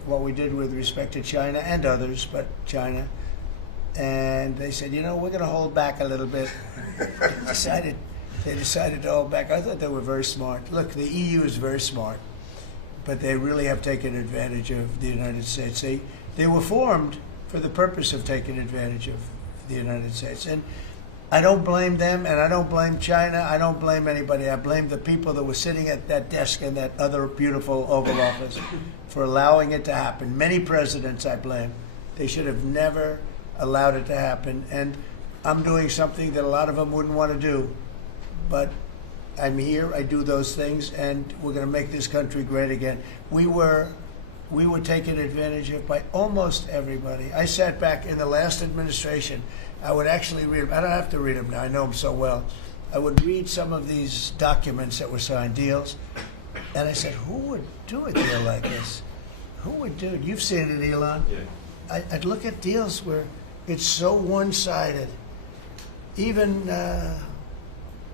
what we did with respect to China and others, but China. And they said, we're going to hold back a little bit. They decided to hold back. I thought they were very smart. Look, the EU is very smart, but they really have taken advantage of the United States. They were formed for the purpose of taking advantage of the United States. And I don't blame them, and I don't blame China. I don't blame anybody. I blame the people that were sitting at that desk in that other beautiful Oval Office for allowing it to happen. Many presidents I blame. They should have never allowed it to happen. And I'm doing something that a lot of them wouldn't want to do. But I'm here, I do those things, and we're going to make this country great again. We were taken advantage of by almost everybody. I sat back in the last administration. I would actually read them. I don't have to read them now. I know them so well. I would read some of these documents that were signed, deals, and I said, who would do a deal like this? Who would do it? You've seen it, Elon. Yeah. I'd look at deals where it's so one-sided. Even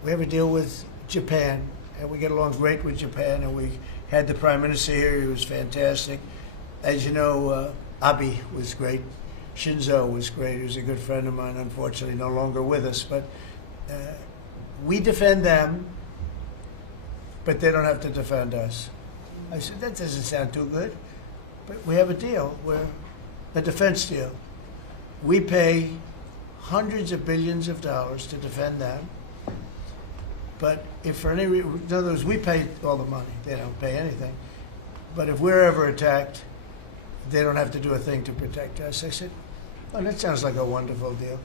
we have a deal with Japan, and we get along great with Japan, and we had the Prime Minister here. He was fantastic. As you know, Abe was great. Shinzo was great. He was a good friend of mine, unfortunately no longer with us. But we defend them, but they don't have to defend us. I said, that doesn't sound too good. But we have a deal, a defense deal. We pay hundreds of billions of dollars to defend them. But if for any reason, in other words, we pay all the money. They don't pay anything. But if we're ever attacked, they don't have to do a thing to protect us. I said, well, that sounds like a wonderful deal.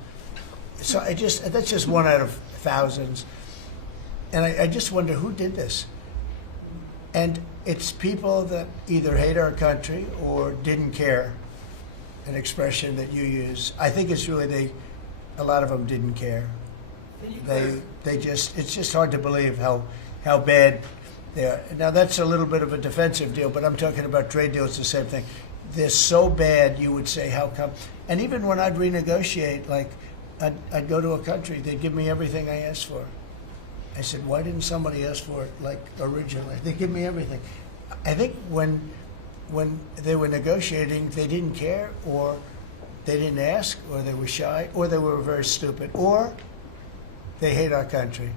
So that's just one out of thousands. And I just wonder who did this. And it's people that either hate our country or didn't care, an expression that you use. I think it's really a lot of them didn't care. It's just hard to believe how bad they are. Now that's a little bit of a defensive deal, but I'm talking about trade deals, the same thing. They're so bad, you would say, how come? And even when I'd renegotiate, like I'd go to a country, they'd give me everything I asked for. I said, why didn't somebody ask for it like originally? They give me everything. I think when they were negotiating, they didn't care, or they didn't ask, or they were shy, or they were very stupid, or they hate our country.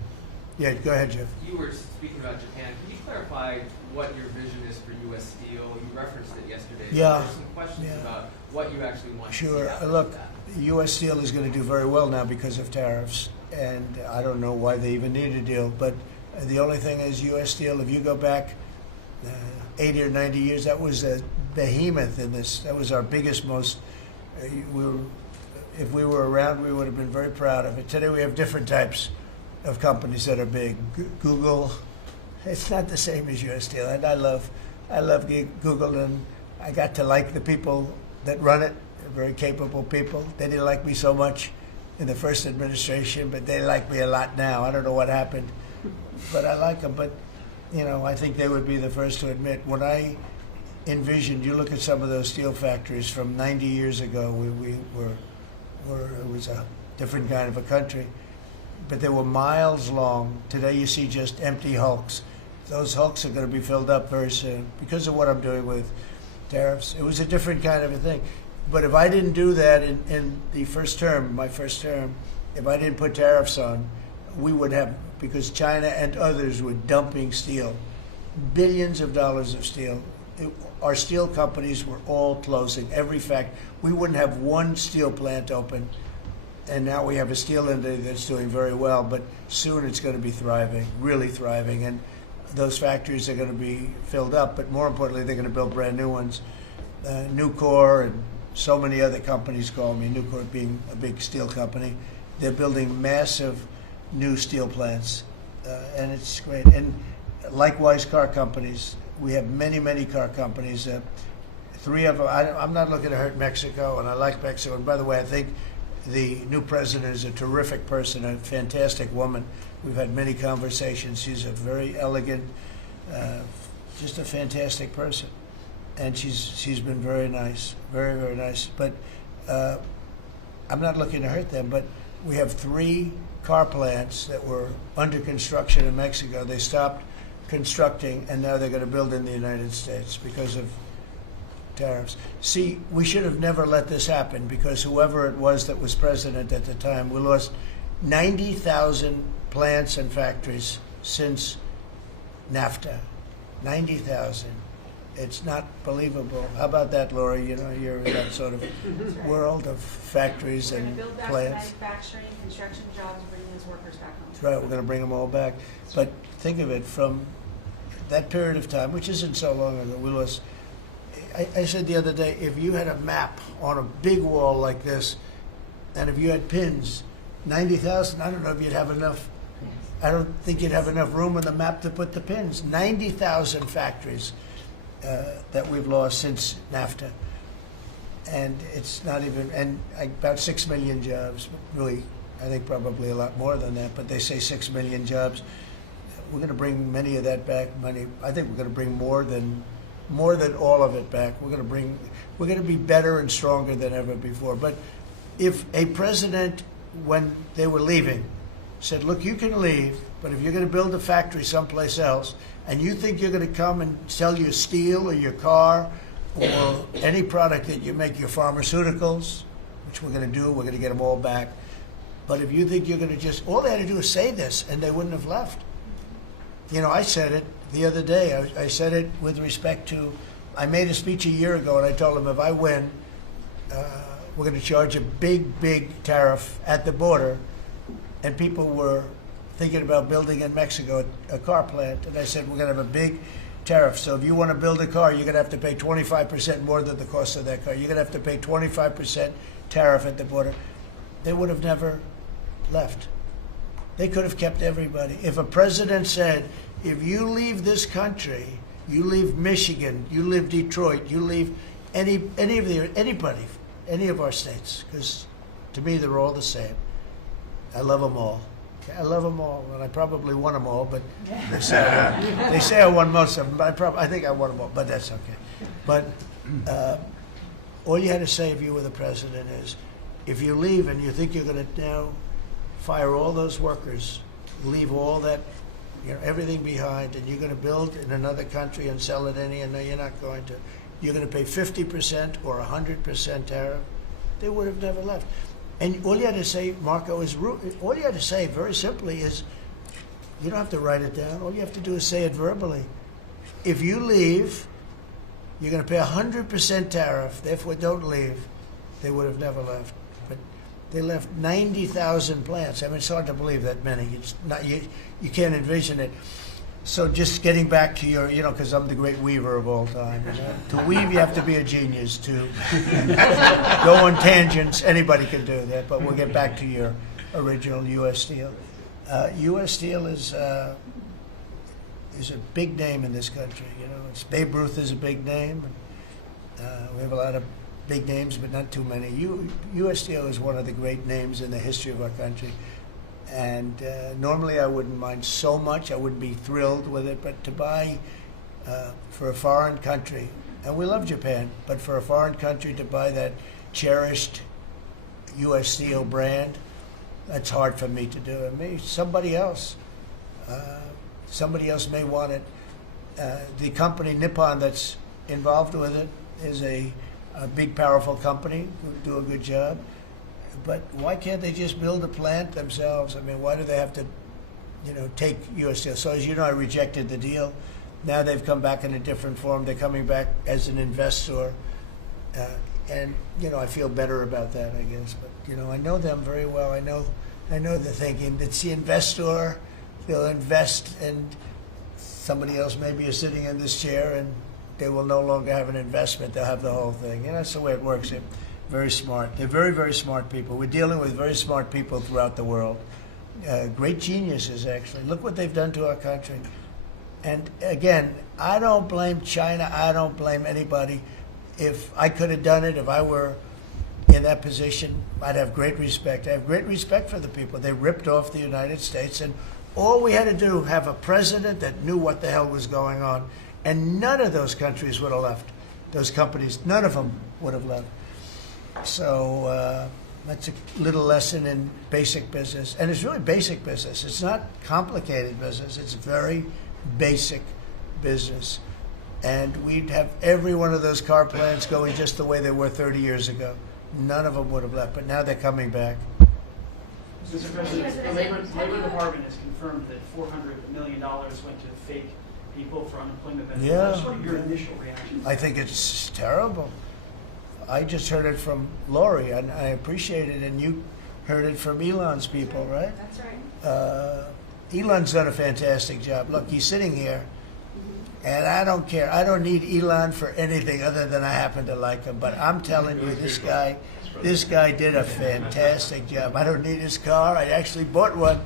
Yeah, go ahead, Jeff. You were speaking about Japan. Can you clarify what your vision is for U.S. Steel? You referenced it yesterday. Yeah. There's some questions about what you actually want to see Sure. happen Look, with that. U.S. Steel is going to do very well now because of tariffs, and I don't know why they even need a deal. But the only thing is, U.S. Steel, if you go back 80 or 90 years, that was a behemoth in this. That was our biggest, most. If we were around, we would have been very proud of it. Today we have different types of companies that are big. Google, it's not the same as U.S. Steel, and I love Google, and I got to like the people that run it. They're very capable people. They didn't like me so much in the first administration, but they like me a lot now. I don't know what happened, but I like them. But I think they would be the first to admit when I envisioned. You look at some of those steel factories from 90 years ago. It was a different kind of a country, but they were miles long. Today you see just empty hulks. Those hulks are going to be filled up very soon because of what I'm doing with tariffs. It was a different kind of a thing. But if I didn't do that in the first term, my first term, if I didn't put tariffs on, we would have, because China and others were dumping steel, billions of dollars of steel. Our steel companies were all closing. Every fact, we wouldn't have one steel plant open, and now we have a steel industry that's doing very well. But soon it's going to be thriving, really thriving, and those factories are going to be filled up. But more importantly, they're going to build brand new ones. Nucor and so many other companies call me. Nucor being a big steel company, they're building massive new steel plants, and it's great. And likewise, car companies. We have many, many car companies. 3 of them. I'm not looking to hurt Mexico, and I like Mexico. And by the way, I think the new president is a terrific person, a fantastic woman. We've had many conversations. She's a very elegant, just a fantastic person, and she's been very nice, very, very nice. But I'm not looking to hurt them. But we have 3 car plants that were under construction in Mexico. They stopped constructing, and now they're going to build in the United States because of tariffs. See, we should have never let this happen because whoever it was that was president at the time, we lost 90,000 plants and factories since NAFTA. 90,000. It's not believable. How about that, Laura? You know, you're in that sort of world of factories We're going and to build back plants. manufacturing, construction jobs, and bring those workers back home. That's right, we're going to bring them all back. But think of it, from that period of time, which isn't so long ago, we lost. I said the other day, if you had a map on a big wall like this, and if you had pins, 90,000, I don't know if you'd have enough. I don't think you'd have enough room on the map to put the pins. 90,000 factories that we've lost since NAFTA. And it's not even, and about 6 million jobs, really, I think probably a lot more than that, but they say 6 million jobs. We're going to bring many of that back. I think we're going to bring more than all of it back. We're going to be better and stronger than ever before. But if a president, when they were leaving, said, look, you can leave, but if you're going to build a factory someplace else, and you think you're going to come and sell your steel or your car or any product that you make, your pharmaceuticals, which we're going to do, we're going to get them all back. But if you think you're going to just, all they had to do is say this, and they wouldn't have left. You know, I said it the other day. I said it with respect to, I made a speech a year ago, and I told them if I win, we're going to charge a big, big tariff at the border. And people were thinking about building in Mexico a car plant. And I said, we're going to have a big tariff. So if you want to build a car, you're going to have to pay 25% more than the cost of that car. You're going to have to pay 25% tariff at the border. They would have never left. They could have kept everybody. If a president said, if you leave this country, you leave Michigan, you leave Detroit, you leave anybody, any of our states, because to me they're all the same. I love them all. I love them all, and I probably won them all, but they say I won most of them, but I think I won them all, but that's okay. But all you had to say if you were the president is, if you leave and you think you're going to now fire all those workers, leave all that, everything behind, and you're going to build in another country and sell it any, and no, you're not going to. You're going to pay 50% or 100% tariff. They would have never left. And all you had to say, Marco, all you had to say very simply is, you don't have to write it down. All you have to do is say it verbally. If you leave, you're going to pay 100% tariff. Therefore, don't leave. They would have never left. But they left 90,000 plants. I mean, it's hard to believe that many. It's not, you can't envision it. So just getting back to your, because I'm the great weaver of all time. To weave, you have to be a genius. To go on tangents, anybody can do that. But we'll get back to your original U.S. Steel. U.S. Steel is a big name in this country. It's Babe Ruth is a big name. We have a lot of big names, but not too many. U.S. Steel is one of the great names in the history of our country. And normally I wouldn't mind so much. I wouldn't be thrilled with it. But to buy for a foreign country, and we love Japan, but for a foreign country to buy that cherished U.S. Steel brand, that's hard for me to do. Somebody else may want it. The company Nippon that's involved with it is a big, powerful company who do a good job. But why can't they just build a plant themselves? I mean, why do they have to, take U.S. Steel? So as you know, I rejected the deal. Now they've come back in a different form. They're coming back as an investor. And, I feel better about that, I guess. But, I know them very well. I know the thinking. It's the investor. They'll invest, and somebody else maybe is sitting in this chair, and they will no longer have an investment. They'll have the whole thing. That's the way it works. Very smart. They're very, very smart people. We're dealing with very smart people throughout the world. Great geniuses, actually. Look what they've done to our country. And again, I don't blame China. I don't blame anybody. If I could have done it, if I were in that position, I'd have great respect. I have great respect for the people. They ripped off the United States, and all we had to do, have a president that knew what the hell was going on, and none of those countries would have left. Those companies, none of them would have left. So that's a little lesson in basic business. And it's really basic business. It's not complicated business. It's very basic business. and we'd have every one of those car plants going just the way they were 30 years ago. None of them would have left, but now they're coming back. Mr. President, the Labor Department has confirmed that $400 million went to fake people for unemployment benefits. Yeah. Just what are your initial reactions? I think it's terrible. I just heard it from Lori, and I appreciate it, and you heard it from Elon's people, right? That's right. Elon's done a fantastic job. Look, he's sitting here, and I don't care. I don't need Elon for anything other than I happen to like him. But I'm telling you, this guy did a fantastic job. I don't need his car. I actually bought one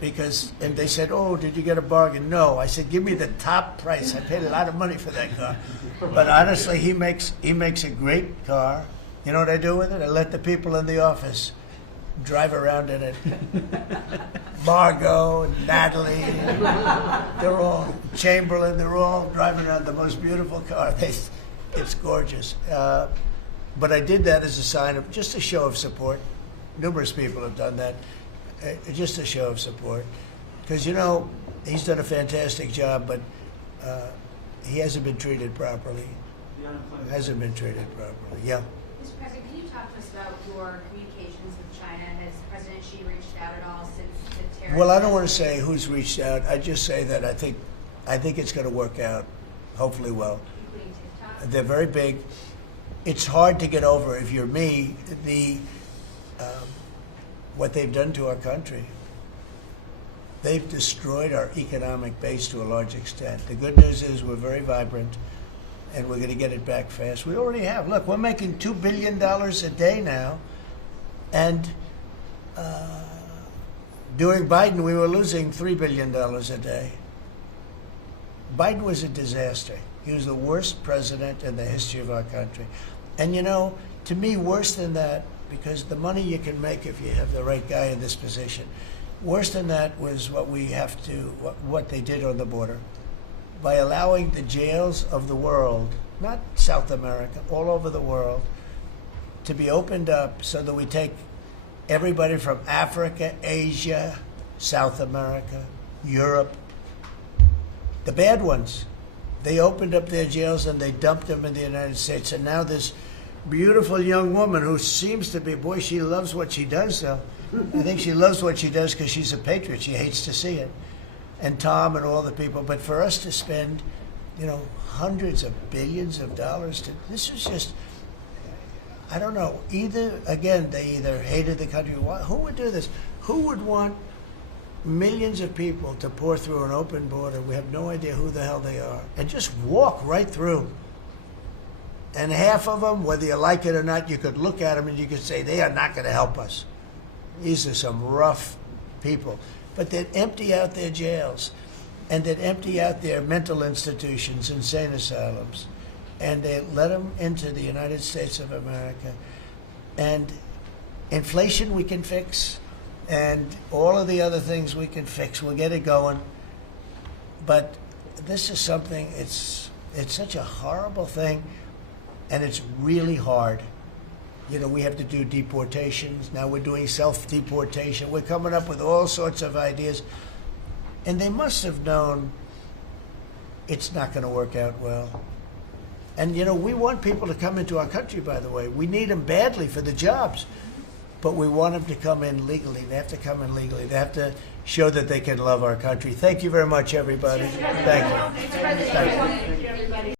because, and they said, "Oh, did you get a bargain?" No, I said, "Give me the top price." I paid a lot of money for that car. But honestly, he makes a great car. You know what I do with it? I let the people in the office drive around in it. Margot and Natalie, they're all, Chamberlain, they're all driving around the most beautiful car. It's gorgeous. But I did that as a sign of, just a show of support. Numerous people have done that. Just a show of support. Because, you know, he's done a fantastic job, but he hasn't been treated properly. Hasn't been treated properly. Yeah. Mr. President, can you talk to us about your communications with China? Has President Xi reached out at all since the tariff? Well, I don't want to say who's reached out. I just say that I think it's going to work out, hopefully well. Including TikTok? They're very big. It's hard to get over, if you're me, what they've done to our country. They've destroyed our economic base to a large extent. The good news is we're very vibrant, and we're going to get it back fast. We already have. Look, we're making $2 billion a day now, and during Biden, we were losing $3 billion a day. Biden was a disaster. He was the worst president in the history of our country. And you know, to me, worse than that, because the money you can make if you have the right guy in this position, worse than that was what they did on the border. By allowing the jails of the world, not South America, all over the world, to be opened up so that we take everybody from Africa, Asia, South America, Europe, the bad ones. They opened up their jails and they dumped them in the United States. And now this beautiful young woman who seems to be, boy, she loves what she does, though. I think she loves what she does because she's a patriot. She hates to see it. And Tom and all the people. But for us to spend, you know, hundreds of billions of dollars, this is just, I don't know. They either hated the country. Who would do this? Who would want millions of people to pour through an open border? We have no idea who the hell they are. And just walk right through. And half of them, whether you like it or not, you could look at them and you could say, they are not going to help us. These are some rough people. But they'd empty out their jails, and they'd empty out their mental institutions, insane asylums, and they let them into the United States of America. And inflation we can fix, and all of the other things we can fix. We'll get it going. But this is something, it's such a horrible thing, and it's really hard. You know, we have to do deportations. Now we're doing self-deportation. We're coming up with all sorts of ideas. And they must have known it's not going to work out well. And, you know, we want people to come into our country, by the way. We need them badly for the jobs. But we want them to come in legally. They have to come in legally. They have to show that they can love our country. Thank you very much, everybody. Thank you. Mr. President,